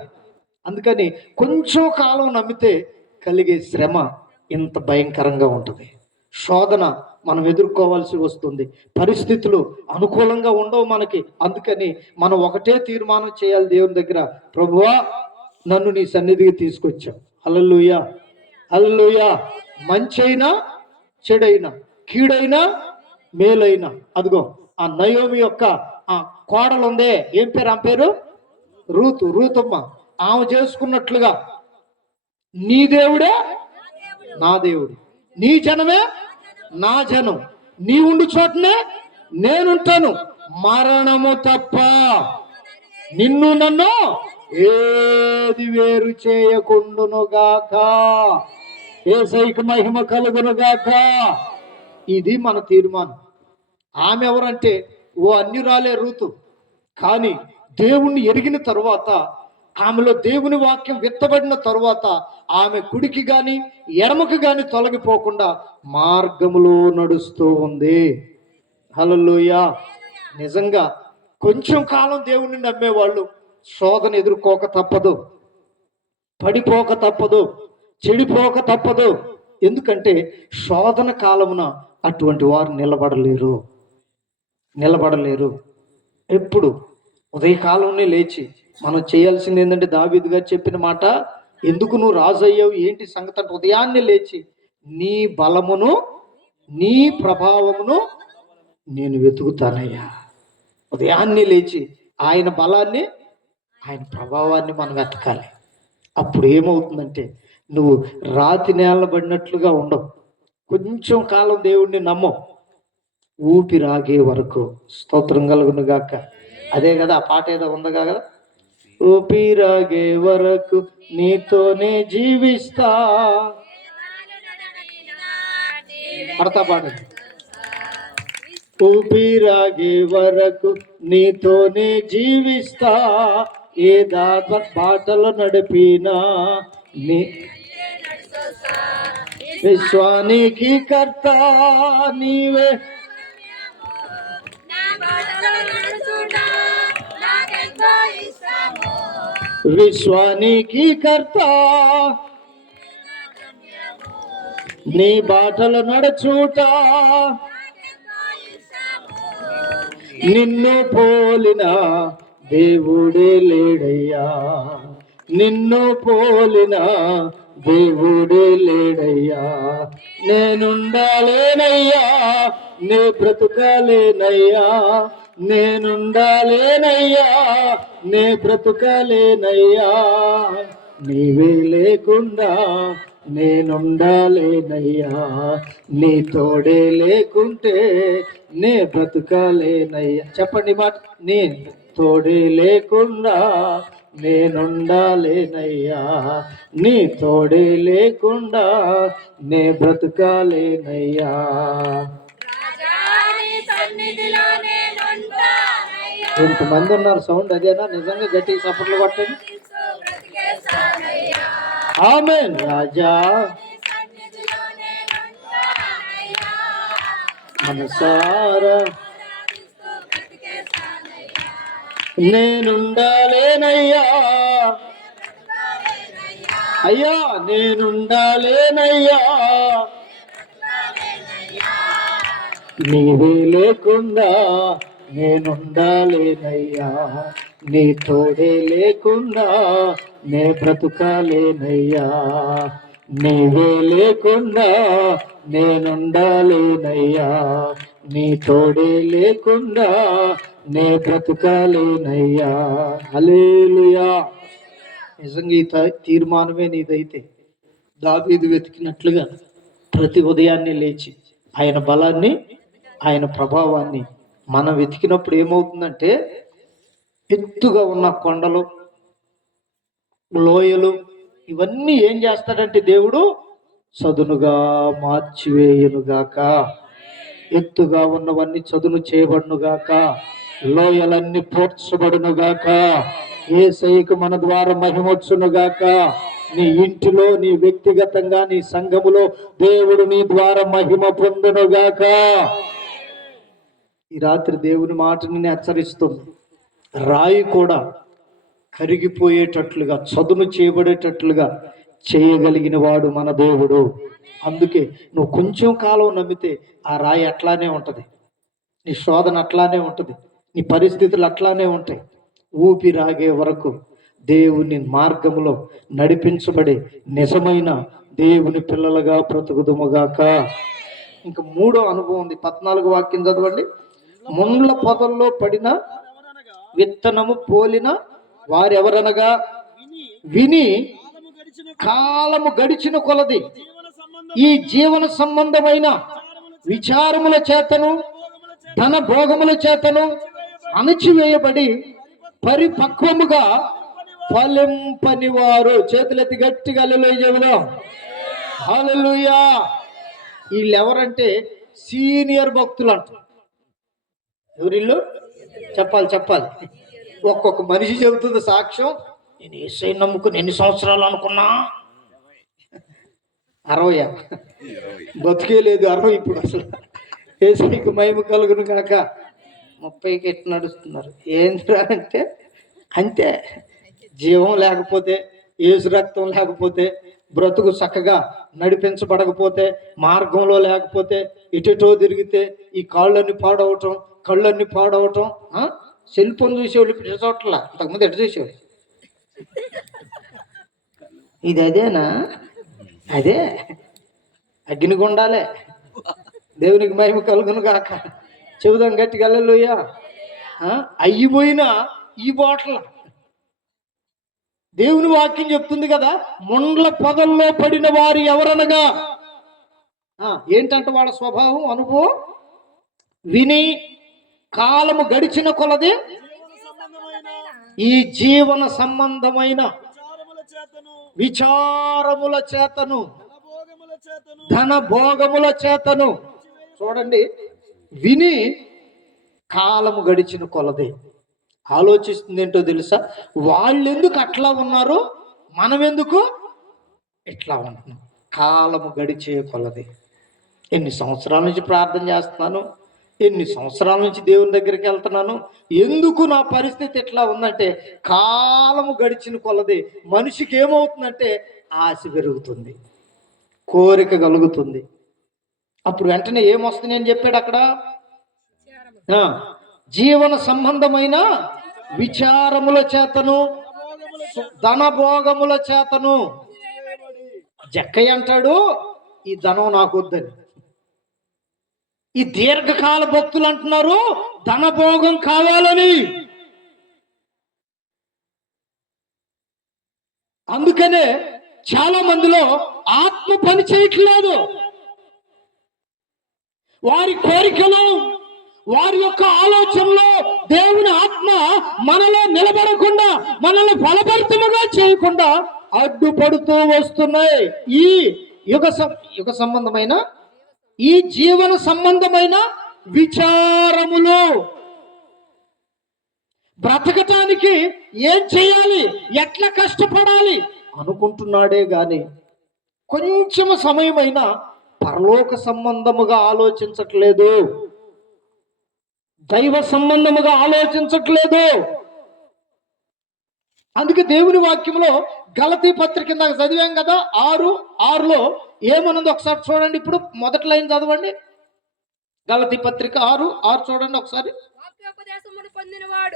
అందుకని కొంచెం కాలం నమ్మితే కలిగే శ్రమ ఇంత భయంకరంగా ఉంటుంది. శోధన మనం ఎదుర్కోవాల్సి వస్తుంది. పరిస్థితులు అనుకూలంగా ఉండవు మనకి. అందుకని మనం ఒకటే తీర్మానం చేయాలి దేవుని దగ్గర. ప్రభువా, నన్ను నీ సన్నిధికి తీసుకొచ్చావు. హల్లెలూయా, హల్లెలూయా. మంచైనా చెడైనా, కీడైనా మేలైనా, అదిగో ఆ నయోమి యొక్క ఆ కోడలు ఉందే, ఏం పేరు ఆమె పేరు? రూతమ్మ. ఆమె చేసుకున్నట్లుగా నీ దేవుడే నా దేవుడు, నీ జనమే నా జనం, నీ ఉండు చోటనే నేనుంటాను, మరణము తప్ప నిన్ను నన్ను ఏది వేరు చేయకుండునుగాక. యేసయ్యకి మహిమ కలుగునుగాక. ఇది మన తీర్మానం. ఆమె ఎవరంటే ఓ అన్యురాలే రూతు. కానీ దేవుణ్ణి ఎరిగిన తరువాత, ఆమెలో దేవుని వాక్యం విత్తబడిన తరువాత ఆమె కుడికి గాని ఎడమకు గాని తొలగిపోకుండా మార్గములో నడుస్తూ ఉంది. హల్లెలూయా. నిజంగా కొంచెం కాలం దేవుణ్ణి నమ్మేవాళ్ళు శోధన ఎదుర్కోక తప్పదు, పడిపోక తప్పదు, చెడిపోక తప్పదు. ఎందుకంటే శోధన కాలమున అటువంటి వారు నిలబడలేరు. ఎప్పుడు ఉదయకాలంలో లేచి మనం చేయాల్సింది ఏంటంటే, దావీదు గారు చెప్పిన మాట, ఎందుకు నువ్వు రాజు అయ్యావు ఏంటి సంగతి అంటే, ఉదయాన్నే లేచి నీ బలమును నీ ప్రభావమును నేను వెతుకుతానయ్యా. ఉదయాన్నే లేచి ఆయన బలాన్ని ఆయన ప్రభావాన్ని మనం వెతకాలి. అప్పుడు ఏమవుతుందంటే, నువ్వు రాతి నేలబడినట్లుగా ఉండవు. కొంచెం కాలం దేవుణ్ణి నమ్మవు, ఊపిరాగే వరకు. స్తోత్రం కలుగును గాక. అదే కదా ఆ పాట ఏదో ఉందగా కదా, ఊపిరాగే వరకు నీతోనే జీవిస్తా. పడతా పాడండి. ఊపిరాగే వరకు నీతోనే జీవిస్తా, ఏ బాటలు నడిపినా నీ విశ్వానికి కర్త నీవే. విశ్వానికి కర్త నీ బాటలు నడుచుట, నిన్ను పోలిన దేవుడే లేడయ్యా, నిన్ను పోలిన దేవుడే లేడయ్యా. నేనుండాలేనయ్యా, నే బ్రతుకాలేనయ్యా, నేనుండాలేనయ్యా, నే బ్రతుకాలేనయ్యా. నీవే లేకుండా నేనుండాలేనయ్యా, నీ తోడే లేకుంటే నే బ్రతుకాలేనయ్యా. చెప్పండి మాట, నీ తోడే లేకుండా నేనుండాలేనయ్యా, నీ తోడే లేకుండా నే బ్రతుకాలేనయ్యా. ఎంతమంది ఉన్నారు? సౌండ్ అదేనా? నిజంగా గట్టిగా సపోర్ట్లు కొట్టండి. ఆమేన్. రాజా మనసారా నేనుండాలేనయ్యా, అయ్యా నేనుండాలేనయ్యా, నీవే లేకుండా నేనుండాలేనయ్యా, నీ తోడే లేకుండా నే బ్రతుకాలేనయ్యా. నీవే లేకుండా నేనుండాలేనయ్యా, నీ తోడే లేకుండా నే బ్రతుకాలేనయ్యా. హల్లెలూయా. నిజంగా ఈ తీర్మానమే నీదైతే, దావీదు వెతికినట్లుగా ప్రతి ఉదయాన్నే లేచి ఆయన బలాన్ని ఆయన ప్రభావాన్ని మనం వెతికినప్పుడు ఏమవుతుందంటే, ఎత్తుగా ఉన్న కొండలు లోయలు ఇవన్నీ ఏం చేస్తాడంటే దేవుడు చదునుగా మార్చివేయునుగాక. ఎత్తుగా ఉన్నవన్నీ చదును చేయబడునుగాక, లోయలన్నీ పూడ్చబడునుగాక, యేసయ్యకు మన ద్వారా మహిమొచ్చునుగాక. నీ ఇంటిలో, నీ వ్యక్తిగతంగా, నీ సంఘములో దేవుడు నీ ద్వారా మహిమ పొందునుగాక. ఈ రాత్రి దేవుని మాటని హెచ్చరిస్తుంది. రాయి కూడా కరిగిపోయేటట్లుగా, చదును చేయబడేటట్లుగా చేయగలిగిన వాడు మన దేవుడు. అందుకే నువ్వు కొంచెం కాలం నమ్మితే ఆ రాయి అట్లానే ఉంటుంది, నీ శోధన అట్లానే ఉంటుంది, నీ పరిస్థితులు అట్లానే ఉంటాయి. ఊపిరాగే వరకు దేవుని మార్గంలో నడిపించబడే నిజమైన దేవుని పిల్లలుగా బ్రతుకుదుముగాక. ఇంకా మూడో అనుభవం ఉంది. 14 వాక్యం చదవండి. ముండ్ల పొదల్లో పడిన విత్తనము పోలిన వారెవరనగా, విని కాలము గడిచిన కొలది ఈ జీవన సంబంధమైన విచారముల చేతను ధన భోగముల చేతను అణచివేయబడి పరిపక్వముగా ఫలింపని వారు. చేతులెత్తి గట్టిగా హల్లెలూయా చెబుదాం. హల్లెలూయా. వీళ్ళు ఎవరంటే సీనియర్ భక్తులు అంట. ఎవరిల్లు? చెప్పాలి. ఒక్కొక్క మనిషి చెబుతుంది సాక్ష్యం. నేను యేసయ్య నమ్ముకుని ఎన్ని సంవత్సరాలు అనుకున్నా? 60 బతికే లేదు 60 ఇప్పుడు అసలు. యేసయ్యకు మహిమ కలుగును కాక 30కి ఎట్టు నడుస్తున్నారు. ఏంద్రా అంటే అంతే. జీవం లేకపోతే, యేసు రక్తం లేకపోతే, బ్రతుకు చక్కగా నడిపించబడకపోతే, మార్గంలో లేకపోతే, ఎటెటో తిరిగితే ఈ కళ్ళన్నీ పాడవటం. సెల్ ఫోన్ చూసేవాళ్ళు ఇప్పుడు చోట్ల, అంతకుముందు ఎటు చూసేవాళ్ళు. ఇది అదేనా? అదే అగ్నిగుండాలే. దేవునికి మహిమ కలుగును గాక. చెబుదాం గట్టిగా హల్లెలూయా. అయ్యిపోయినా ఈ బాటల దేవుని వాక్యం చెప్తుంది కదా, ముండ్ల పొదల్లో పడిన వారు ఎవరనగా ఏంటంటే వాళ్ళ స్వభావం, అనుభవం విని కాలము గడిచిన కొలది ఈ జీవన సంబంధమైన విచారముల చేతను ధన భోగముల చేతను, చూడండి, విని కాలము గడిచిన కొలది ఆలోచిస్తుంది. ఏంటో తెలుసా? వాళ్ళెందుకు అట్లా ఉన్నారు, మనం ఎందుకు ఇట్లా ఉంటున్నాం? కాలము గడిచే కొలది. ఎన్ని సంవత్సరాల నుంచి ప్రార్థన చేస్తున్నాను, ఎన్ని సంవత్సరాల నుంచి దేవుని దగ్గరికి వెళ్తున్నాను, ఎందుకు నా పరిస్థితి ఎట్లా ఉందంటే, కాలము గడిచిన కొలది మనిషికి ఏమవుతుందంటే ఆశ పెరుగుతుంది, కోరిక కలుగుతుంది. అప్పుడు వెంటనే ఏమొస్తుంది అని చెప్పాడు అక్కడ? జీవన సంబంధమైన విచారముల చేతను ధనభోగముల చేతను. జక్కయ్య అంటాడు, ఈ ధనం నాకు వద్దని. ఈ దీర్ఘకాల భక్తులు అంటున్నారు ధనభోగం కావాలని. అందుకనే చాలా మందిలో ఆత్మ పని చేయట్లేదు. వారి కోరికలు, వారి యొక్క ఆలోచనలో దేవుని ఆత్మ మనలో నిలబడకుండా, మనల్ని ఫలభరితముగా చేయకుండా అడ్డుపడుతూ వస్తున్నాయి. ఈ యుగ సంబంధమైన, ఈ జీవన సంబంధమైన విచారములు. బ్రతకటానికి ఏం చేయాలి, ఎట్లా కష్టపడాలి అనుకుంటున్నాడే గాని కొంచెం సమయమైనా పరలోక సంబంధముగా ఆలోచించట్లేదు, దైవ సంబంధముగా ఆలోచించట్లేదు. అందుకే దేవుని వాక్యంలో గలతీ పత్రిక కింద చదివాం కదా, 6:6లో ఏమనుంది ఒకసారి చూడండి. ఇప్పుడు మొదటి లైన్ చదవండి. గలతీ పత్రిక 6:6 చూడండి ఒకసారి.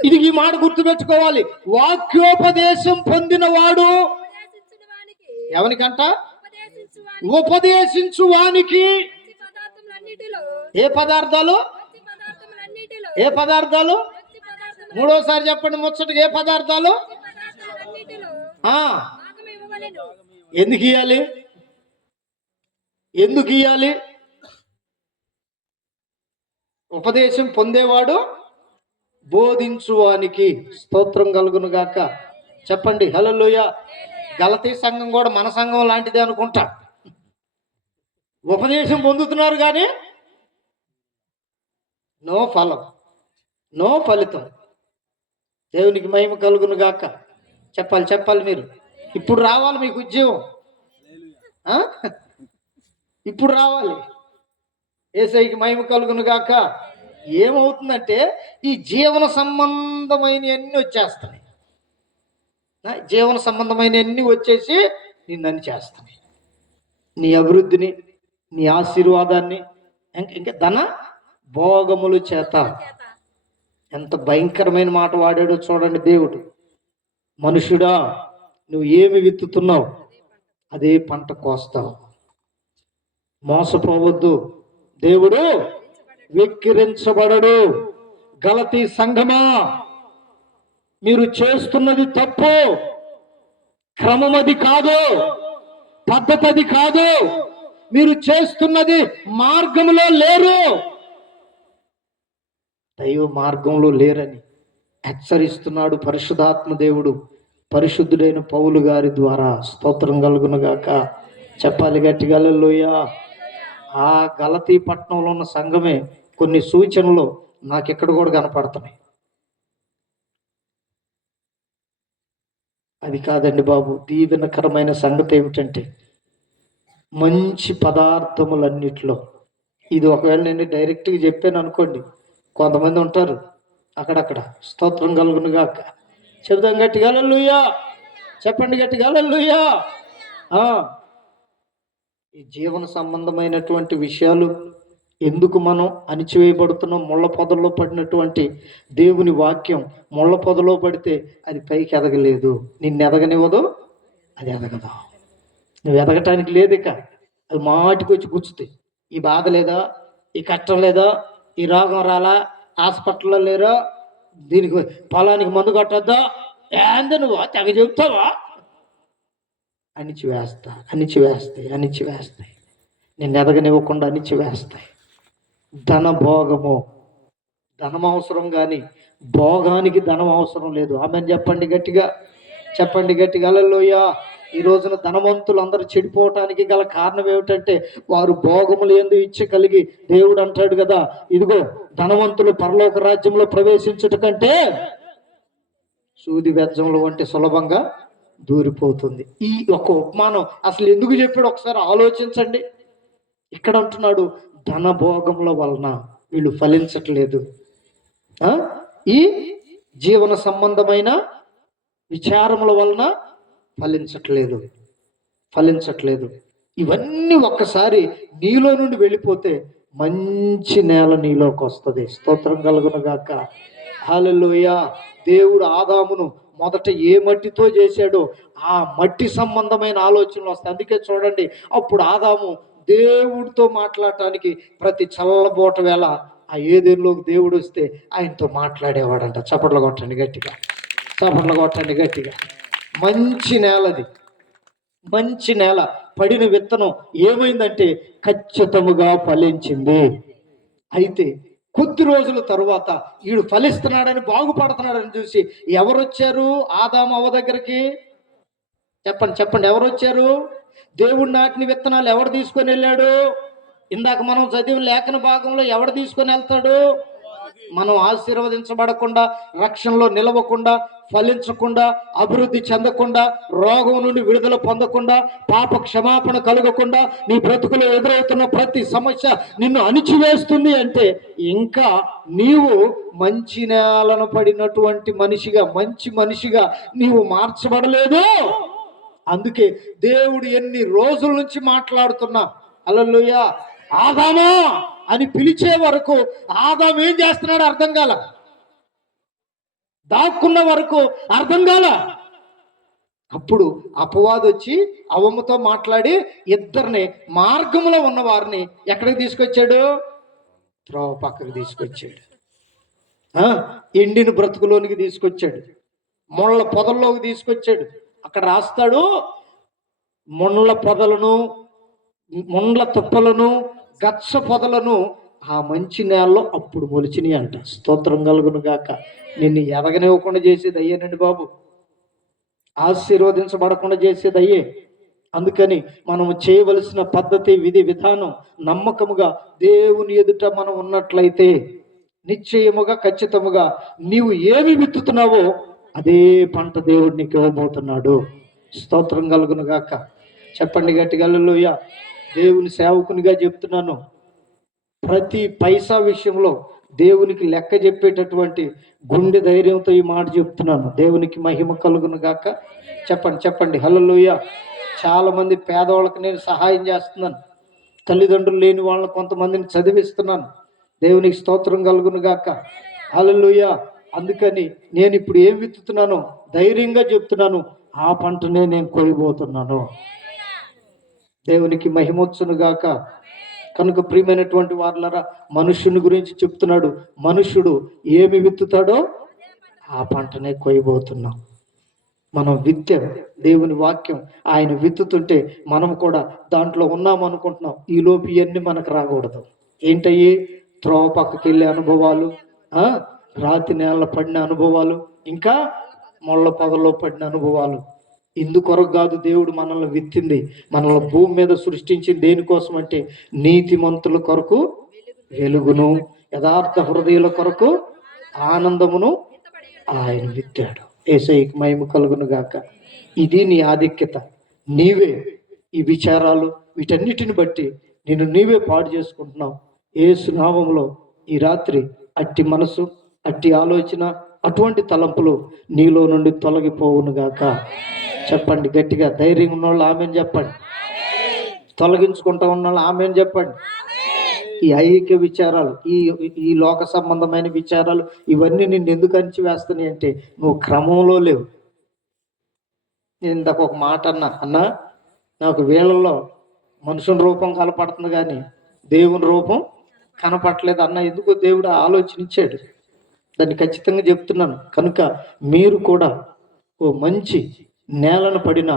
ఇది ఈ మాట గుర్తుపెట్టుకోవాలి. వాక్యోపదేశం పొందినవాడు ఎవరికంట? ఉపదేశించు వానికి. ఏ పదార్థాలు? ఏ పదార్థాలు? మూడోసారి చెప్పండి ముచ్చటగా. ఏ పదార్థాలు? ఎందుకు ఇయ్యాలి? ఎందుకు ఇయ్యాలి? ఉపదేశం పొందేవాడు బోధించువానికి. స్తోత్రం కలుగును గాక. చెప్పండి హల్లెలూయా. గలతీ సంఘం కూడా మన సంఘం లాంటిదే అనుకుంటా. ఉపదేశం పొందుతున్నారు కానీ నో ఫలం, నో ఫలితం. దేవునికి మహిమ కలుగును గాక. చెప్పాలి మీరు. ఇప్పుడు రావాలి మీకు ఉద్యోగం, ఇప్పుడు రావాలి. యేసయ్యకి మహిమ కలుగును గాక. ఏమవుతుందంటే ఈ జీవన సంబంధమైన అన్నీ వచ్చేస్తున్నాయి. జీవన సంబంధమైన అన్నీ వచ్చేసి నిన్ను చేస్తున్నాయి. నీ అభివృద్ధిని, నీ ఆశీర్వాదాన్ని, ఇంకా ధన భోగముల చేత. ఎంత భయంకరమైన మాట వాడాడో చూడండి దేవుడు. మనుషుడా, నువ్వు ఏమి విత్తుతున్నావు అదే పంట కోస్తావు. మోసపోవద్దు, దేవుడు వెక్కిరించబడడు. గలతీ సంఘమా, మీరు చేస్తున్నది తప్పు. క్రమం అది కాదు, పద్ధతి అది కాదు. మీరు చేస్తున్నది మార్గంలో లేరు, దైవ మార్గంలో లేరని హెచ్చరిస్తున్నాడు పరిశుద్ధాత్మ దేవుడు పరిశుద్ధుడైన పౌలు గారి ద్వారా. స్తోత్రం కలుగును గాక. చెప్పాలి గట్టిగా హల్లెలూయా. ఆ గలతీ పట్టణంలో ఉన్న సంఘమే కొన్ని సూచనలు నాకు ఇక్కడ కూడా కనపడుతున్నాయి. అది కాదండి బాబు. దీవెనకరమైన సంగతి ఏమిటంటే మంచి పదార్థములన్నిట్లో ఇది ఒకవేళ నేను డైరెక్ట్గా చెప్పాను అనుకోండి, కొంతమంది ఉంటారు అక్కడక్కడ స్తోత్రం కలుగునుగాక. చెబుతాం గట్టిగా హల్లెలూయా, చెప్పండి గట్టిగా హల్లెలూయా. ఈ జీవన సంబంధమైనటువంటి విషయాలు ఎందుకు మనం అణిచివేయబడుతున్నాం? ముళ్ళ పొదల్లో పడినటువంటి దేవుని వాక్యం ముళ్ళ పొదలో పడితే అది పైకి ఎదగలేదు. నిన్ను ఎదగనివ్వదు, అది ఎదగదు. నువ్వు ఎదగటానికి లేదు. ఇక అది మాటికి వచ్చి కూర్చుతాయి. ఈ బాధ లేదా, ఈ కష్టం లేదా, ఈ రోగం రాలా, హాస్పిటల్లో లేరా, దీనికి పొలానికి మందు కొట్టద్దా, ఏంది నువ్వు తెగ చెబుతావా, అణిచివేస్తాయి. నిన్ను ఎదగనివ్వకుండా అణిచివేస్తాయి. ధనం అవసరం కానీ భోగానికి ధనం అవసరం లేదు. ఆమెను చెప్పండి గట్టిగా, చెప్పండి గట్టిగా హల్లెలూయా. ఈ రోజున ధనవంతులు అందరూ చెడిపోవటానికి గల కారణం ఏమిటంటే వారు భోగములు ఎందు ఇచ్చ కలిగి, దేవుడు అంటాడు కదా, ఇదిగో ధనవంతులు పరలోక రాజ్యంలో ప్రవేశించుట కంటే సూది వెజ్జముల వంటి సులభంగా దూరిపోతుంది. ఈ ఒక ఉపమానం అసలు ఎందుకు చెప్పాడు ఒకసారి ఆలోచించండి. ఇక్కడ అంటున్నాడు ధన భోగముల వలన వీళ్ళు ఫలించట్లేదు. ఈ జీవన సంబంధమైన విచారముల వలన ఫలించట్లేదు. ఇవన్నీ ఒక్కసారి నీలో నుండి వెళ్ళిపోతే మంచి నేల నీలోకి వస్తుంది. స్తోత్రం కలుగునుగాక. హల్లెలూయా. దేవుడు ఆదామును మొదట ఏ మట్టితో చేశాడో ఆ మట్టి సంబంధమైన ఆలోచనలు వస్తాయి. అందుకే చూడండి, అప్పుడు ఆదాము దేవుడితో మాట్లాడటానికి ప్రతి చల్లబోట వేళ ఆ ఏదేలోకి దేవుడు వస్తే ఆయనతో మాట్లాడేవాడంట. చప్పట్లు కొట్టండి గట్టిగా, చప్పట్లు కొట్టండి గట్టిగా. మంచి నేలది, మంచి నేల. పడిన విత్తనం ఏమైందంటే ఖచ్చితముగా ఫలించింది. అయితే కొద్ది రోజుల తరువాత వీడు ఫలిస్తున్నాడని, బాగుపడుతున్నాడని చూసి ఎవరు వచ్చారు ఆదాము అవ్వ దగ్గరికి? చెప్పండి ఎవరు వచ్చారు? దేవుడు నాటిన విత్తనాలు ఎవరు తీసుకొని వెళ్ళాడు? ఇందాక మనం చదివిన లేఖన భాగంలో ఎవడు తీసుకొని వెళ్తాడు? మనం ఆశీర్వదించబడకుండా, రక్షణలో నిలవకుండా, ఫలించకుండా, అభివృద్ధి చెందకుండా, రోగం నుండి విడుదల పొందకుండా, పాప క్షమాపణ కలగకుండా, నీ బ్రతుకులో ఎదురవుతున్న ప్రతి సమస్య నిన్ను అణిచివేస్తుంది అంటే ఇంకా నీవు మంచి నేలను పడినటువంటి మనిషిగా, మంచి మనిషిగా నీవు మార్చబడలేదు. అందుకే దేవుడు ఎన్ని రోజుల నుంచి మాట్లాడుతున్నా హల్లెలూయా ఆదామా అని పిలిచే వరకు ఆదాం ఏం చేస్తున్నాడు అర్థం కాల, దాక్కున్న వరకు అర్థం కాల. అప్పుడు అపవాది వచ్చి అవ్వమ్మతో మాట్లాడి ఇద్దరిని, మార్గంలో ఉన్న వారిని ఎక్కడికి తీసుకొచ్చాడు? త్రోవ పక్కకి తీసుకొచ్చాడు. ఎండిన బ్రతుకులోనికి తీసుకొచ్చాడు, ముళ్ళ పొదల్లోకి తీసుకొచ్చాడు. అక్కడ రాస్తాడు, ముళ్ళ పొదలను, ముండ్ల తుప్పలను, గచ్చ పొదలను ఆ మంచి నేలలో అప్పుడు మొలిచినాయి అంట. స్తోత్రం కలుగును గాక. నిన్ను ఎదగనివ్వకుండా చేసేది అయ్యేనండి బాబు, ఆశీర్వదించబడకుండా చేసేది అయ్యే. అందుకని మనం చేయవలసిన పద్ధతి, విధి విధానం నమ్మకముగా దేవుని ఎదుట మనం ఉన్నట్లయితే నిశ్చయముగా, ఖచ్చితముగా నీవు ఏమి విత్తుతున్నావో అదే పంట దేవుడు నీకు ఇవ్వబోతున్నాడు. స్తోత్రం కలుగును గాక. చెప్పండి గట్టిగా హల్లెలూయా. దేవుని సేవకునిగా చెప్తున్నాను, ప్రతి పైసా విషయంలో దేవునికి లెక్క చెప్పేటటువంటి గుండె ధైర్యంతో ఈ మాట చెప్తున్నాను. దేవునికి మహిమ కలుగును గాక. చెప్పండి హల్లెలూయా. చాలా మంది పేదవాళ్ళకి నేను సహాయం చేస్తున్నాను, తల్లిదండ్రులు లేని వాళ్ళని కొంతమందిని చదివిస్తున్నాను. దేవునికి స్తోత్రం కలుగును గాక. హల్లెలూయా. అందుకని నేను ఇప్పుడు ఏం విత్తుతున్నానో ధైర్యంగా చెప్తున్నాను, ఆ పంటనే నేను కోయబోతున్నాను. దేవునికి మహిమొచ్చును గాక. కనుక ప్రియమైనటువంటి వారులారా, మనుష్యుని గురించి చెప్తున్నాడు. మనుష్యుడు ఏమి విత్తుతాడో ఆ పంటనే కోయబోతున్నాం. మనం విత్తాం దేవుని వాక్యం, ఆయన విత్తుతుంటే మనం కూడా దాంట్లో ఉన్నాం అనుకుంటున్నాం. ఈలోపు ఇవన్నీ మనకు రాకూడదు. ఏంటయ్యి? త్రోవ పక్కకి వెళ్ళే అనుభవాలు, రాతి నేల పడిన అనుభవాలు, ఇంకా ముళ్ళ పొదల్లో పడిన అనుభవాలు. ఇందుకొరకు కాదు దేవుడు మనల్ని విత్తింది, మనల్ని భూమి మీద సృష్టించింది దేనికోసం అంటే నీతిమంతుల కొరకు వెలుగును, యథార్థ హృదయుల కొరకు ఆనందమును ఆయన విత్తాడు. యేసయ్యకి మహిమ కలుగును గాక. ఇది నీ ఆధిక్యత. నీవే ఈ విచారాలు వీటన్నిటిని బట్టి నేను నీవే పాడు చేసుకుంటున్నావు. యేసు నామములో ఈ రాత్రి అట్టి మనసు, అట్టి ఆలోచన, అటువంటి తలంపులు నీలో నుండి తొలగిపోవును గాక. చెప్పండి గట్టిగా. ధైర్యం ఉన్నవాళ్ళు ఆమెను చెప్పండి. తొలగించుకుంటా ఉన్నవాళ్ళు ఆమెను చెప్పండి. ఈ ఐక్య విచారాలు, ఈ లోక సంబంధమైన విచారాలు ఇవన్నీ నిన్ను ఎందుకు అణిచివేస్తున్నాయి అంటే నువ్వు క్రమంలో లేవు. నేను ఇందాక ఒక మాట అన్నా, నాకు వీళ్ళల్లో మనుషుని రూపం కనపడుతుంది కానీ దేవుని రూపం కనపడలేదు అన్న. ఎందుకో దేవుడు ఆలోచన ఇచ్చాడు. దాన్ని ఖచ్చితంగా చెప్తున్నాను. కనుక మీరు కూడా ఓ మంచి నేలను పడిన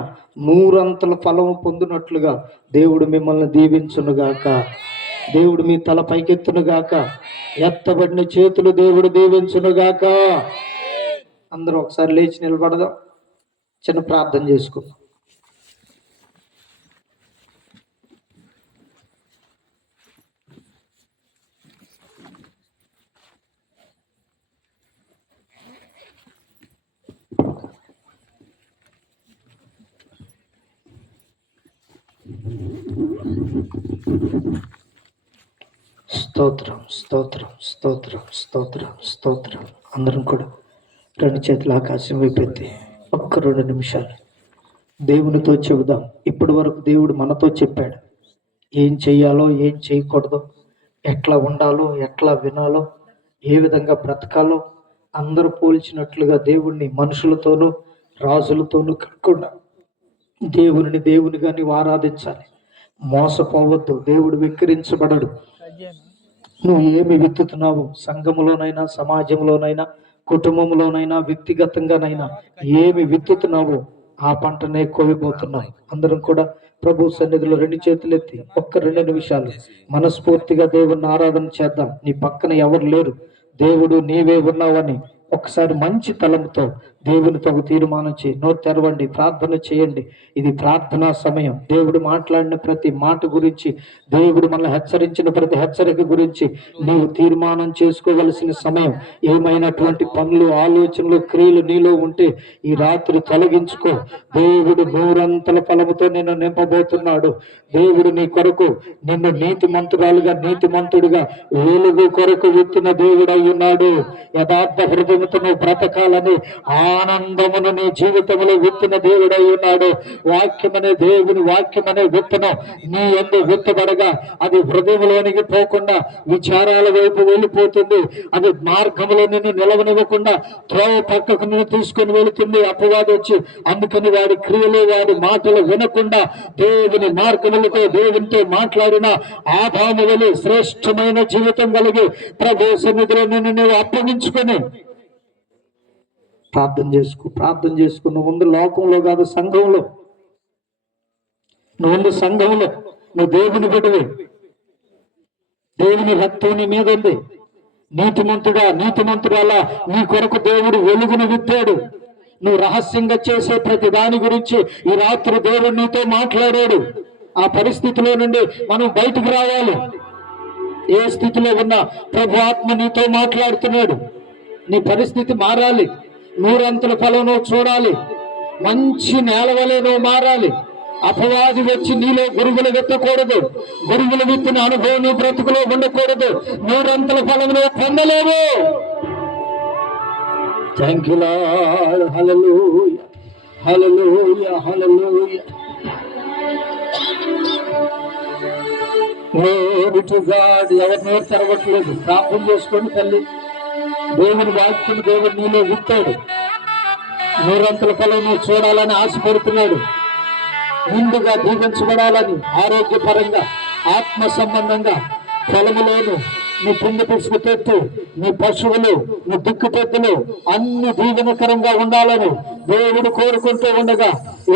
100 ఫలము పొందినట్లుగా దేవుడు మిమ్మల్ని దీవించునుగాక. దేవుడు మీ తల పైకెత్తునుగాక. ఎత్తబడిన చేతులు దేవుడు దీవించునుగాక. అందరూ ఒకసారి లేచి నిలబడదాం. చిన్న ప్రార్థన చేసుకుందాం. స్తోత్రం, స్తోత్రం, స్తోత్రం, స్తోత్రం, స్తోత్రం. అందరం కూడా 2 చేతుల ఆకాశం వైపెత్తి ఒక్క 2 నిమిషాలు దేవునితో చెబుదాం. ఇప్పటి వరకు దేవుడు మనతో చెప్పాడు ఏం చెయ్యాలో, ఏం చేయకూడదో, ఎట్లా ఉండాలో, ఎట్లా వినాలో, ఏ విధంగా బ్రతకాలో. అందరూ పోల్చినట్లుగా దేవుణ్ణి మనుషులతోనూ రాజులతోనూ కాకుండా దేవునిగా నీవు ఆరాధించాలి. మోసపోవద్దు. దేవుడు వెక్కిరించబడడు. నువ్వు ఏమి విత్తుతున్నావు, సంఘములోనైనా, సమాజంలోనైనా, కుటుంబంలోనైనా, వ్యక్తిగతంగానైనా ఏమి విత్తుతున్నావో ఆ పంటనే కోయబోతున్నావు. అందరం కూడా ప్రభు సన్నిధిలో 2 చేతులు ఎత్తి ఒక్క 2 నిమిషాలు మనస్ఫూర్తిగా దేవుణ్ణి ఆరాధన చేద్దాం. నీ పక్కన ఎవరు లేరు, దేవుడు నీవే ఉన్నావని ఒకసారి మంచి తలంతో దేవునితో తీర్మానం చేయి. నోరు తెరవండి, ప్రార్థన చేయండి. ఇది ప్రార్థనా సమయం. దేవుడు మాట్లాడిన ప్రతి మాట గురించి, దేవుడు మనల్ని హెచ్చరించిన ప్రతి హెచ్చరిక గురించి నీవు తీర్మానం చేసుకోవలసిన సమయం. ఏమైనటువంటి పనులు, ఆలోచనలు, క్రియలు నీలో ఉంటే ఈ రాత్రి తొలగించుకో. దేవుడు 100 ఫలముతో నిన్ను నింపబోతున్నాడు. దేవుడు నీ కొరకు నిన్ను నీతిమంతురాలుగా, నీతిమంతుడుగా, వెలుగు కొరకు విత్తిన దేవుడు అయి ఉన్నాడు. యథార్థ హృదయముతో నువ్వు బ్రతకాలని ఆనందమును నీ జీవితంలో విత్తిన దేవుడై ఉన్నాడు. వాక్యమనే దేవుని వాక్యమనే విత్తనం నీ యందు విత్తబడగా అది హృదయంలోనికి పోకుండా విచారాల వైపు వెళ్ళిపోతుంది. అది మార్గంలో నిన్ను నిలవనివ్వకుండా త్రోవ పక్కకు నిన్ను తీసుకొని వెళుతుంది అపవాది వచ్చి. అందుకని వాడి క్రియలు, వాడి మాటలు వినకుండా దేవుని మార్గములతో దేవునితో మాట్లాడిన ఆదాము వలె శ్రేష్టమైన జీవితం కలిగి ప్రభు సన్నిధిలో నిన్ను నువ్వు అప్పగించుకొని ప్రార్థన చేసుకో. నువ్వు ముందు లోకంలో కాదు, సంఘంలో. నువ్వు సంఘంలో, నువ్వు దేవుని బిడ్డవే. దేవుని రక్తం నీ మీద ఉంది. నీతిమంతురాలా నీ కొరకు దేవుడు వెలుగును విత్తాడు. నువ్వు రహస్యంగా చేసే ప్రతి దాని గురించి ఈ రాత్రి దేవుడు నీతో మాట్లాడాడు. ఆ పరిస్థితిలో నుండి మనం బయటకు రావాలి. ఏ స్థితిలో ఉన్నా ప్రభు ఆత్మ నీతో మాట్లాడుతున్నాడు. నీ పరిస్థితి మారాలి. 100 ఫలం నువ్వు చూడాలి. మంచి నేల వలె నువ్వు మారాలి. అపవాది వచ్చి నీలో గురుగులు విత్తకూడదు. గురుగులు విత్తిన అనుభవం నీ బ్రతుకులో ఉండకూడదు. 100 ఫలం నువ్వు పొందలేవు. Thank you lord. Hallelujah, hallelujah, hallelujah. Glory to God. ఎవరు నోరు తెరవట్లేదు, ప్రార్థన చేసుకోండి తల్లి. దేవుని వాక్యం దేవుడు నీలో విత్తాడు. 100 ఫలం నువ్వు చూడాలని ఆశపడుతున్నాడు. ముందుగా దీవించబడాలని, ఆరోగ్యపరంగా, ఆత్మ సంబంధంగా, ఫలములోను నీ పిండి పిసుకుతెత్తు, నీ పశువులు, నీ దిక్కుతెత్తులు అన్ని దీవెనకరంగా ఉండాలని దేవుడు కోరుకుంటూ ఉండగా,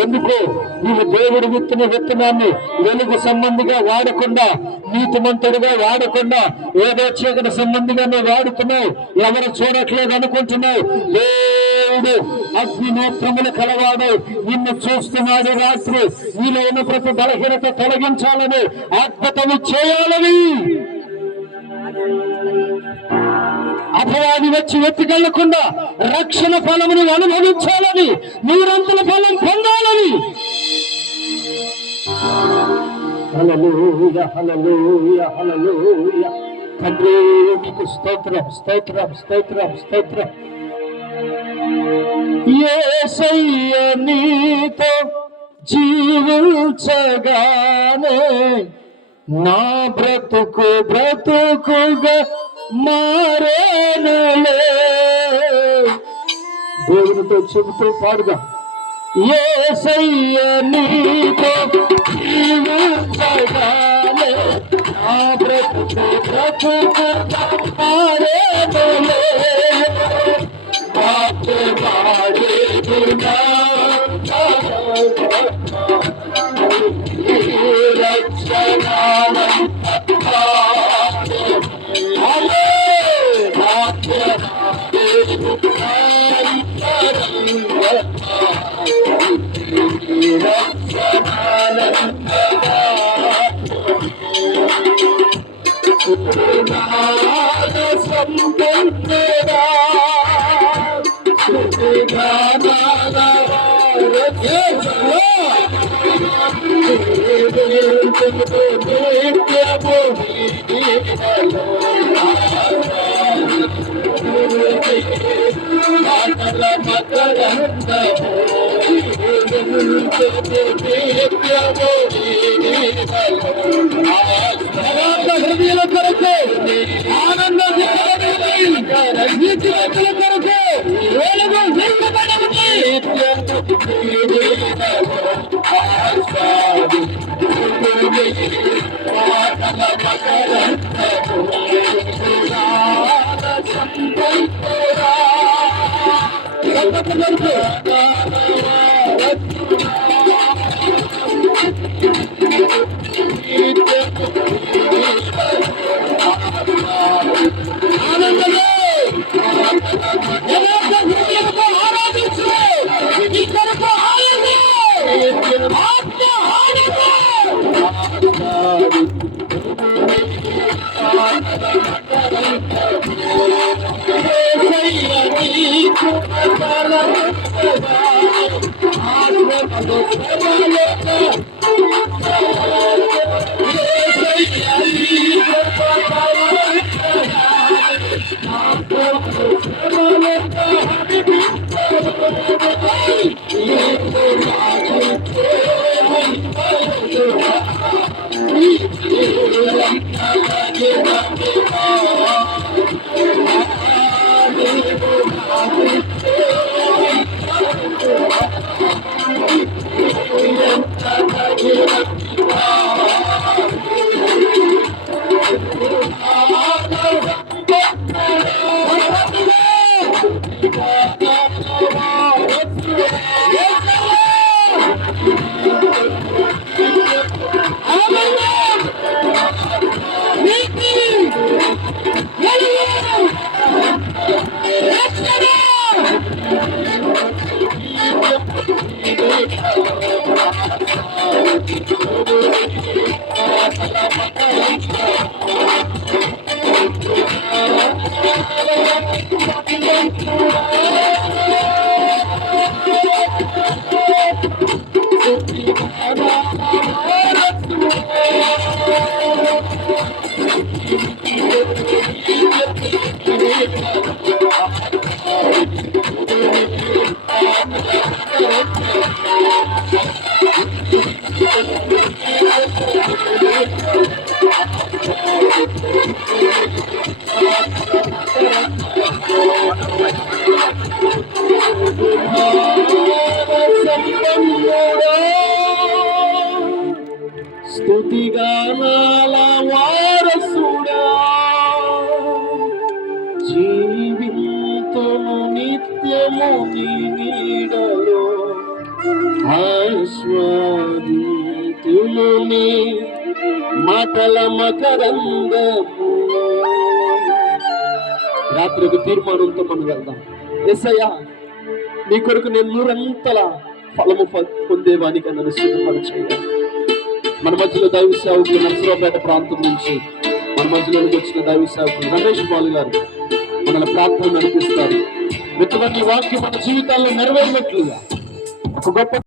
ఎందుకు నీవు దేవుడు విత్తిన విత్తనాన్ని వెలుగు సంబంధిగా వాడకుండా, నీతిమంతుడిగా వాడకుండా, ఏదో చీకటి సంబంధిగా నువ్వు వాడుతున్నావు. ఎవరు చూడట్లేదు అనుకుంటున్నావు. దేవుడు అగ్ని నేత్రములు కలవాడు, నిన్ను చూస్తున్నాడు. రాత్రి నీలో ఉన్న ప్రతి బలహీనత తొలగించాలని, అద్భుతము చేయాలని అపవాది వచ్చి ఎత్తుకెళ్లకుండా రక్షణ ఫలమును అనుభవించాలని, నూరంతుల ఫలం పొందాలని. హల్లెలూయా, హల్లెలూయా, హల్లెలూయా. తండ్రి నీకు స్తోత్రం, స్తోత్రం, స్తోత్రం, స్తోత్రం. యేసయ్య నీతో జీవించగానే నా బ్రతుకు బ్రతుకుగా మారేనులే. దేవునితో చెబుతూ పాడుగా. యేసయ్య నీతో జీవించగానే నా బ్రతుకు బ్రతుకుగా మారేనులే. హృదయాల కొరకు, ఆనంద కొరకు వెలుగు నింపబడింది. స్తుతిగానాల వారసుడా జీవితము నిత్యము నీ నీడలో ఆస్వాదితులు నీ మాటల మకరందము. రాత్రి ఒక తీర్మానంతో మనం వెళ్దాం. యేసయ్యా, నీ కొరకు నేను నూరంతల ఫలము పొందేవానిగా నన్ను సిద్ధపరచేయాలి. మన మధ్యలో దైవ సేవకులు నర్సరావుపేట ప్రాంతం నుంచి మన మధ్యలోకి వచ్చిన దైవ సేవకులు రమేష్ బాలు గారు మనల్ని ప్రార్థన నడిపిస్తారు. మిత్రులని వాక్యం మన జీవితాల్లో నెరవేరినట్లుగా ఒక గొప్ప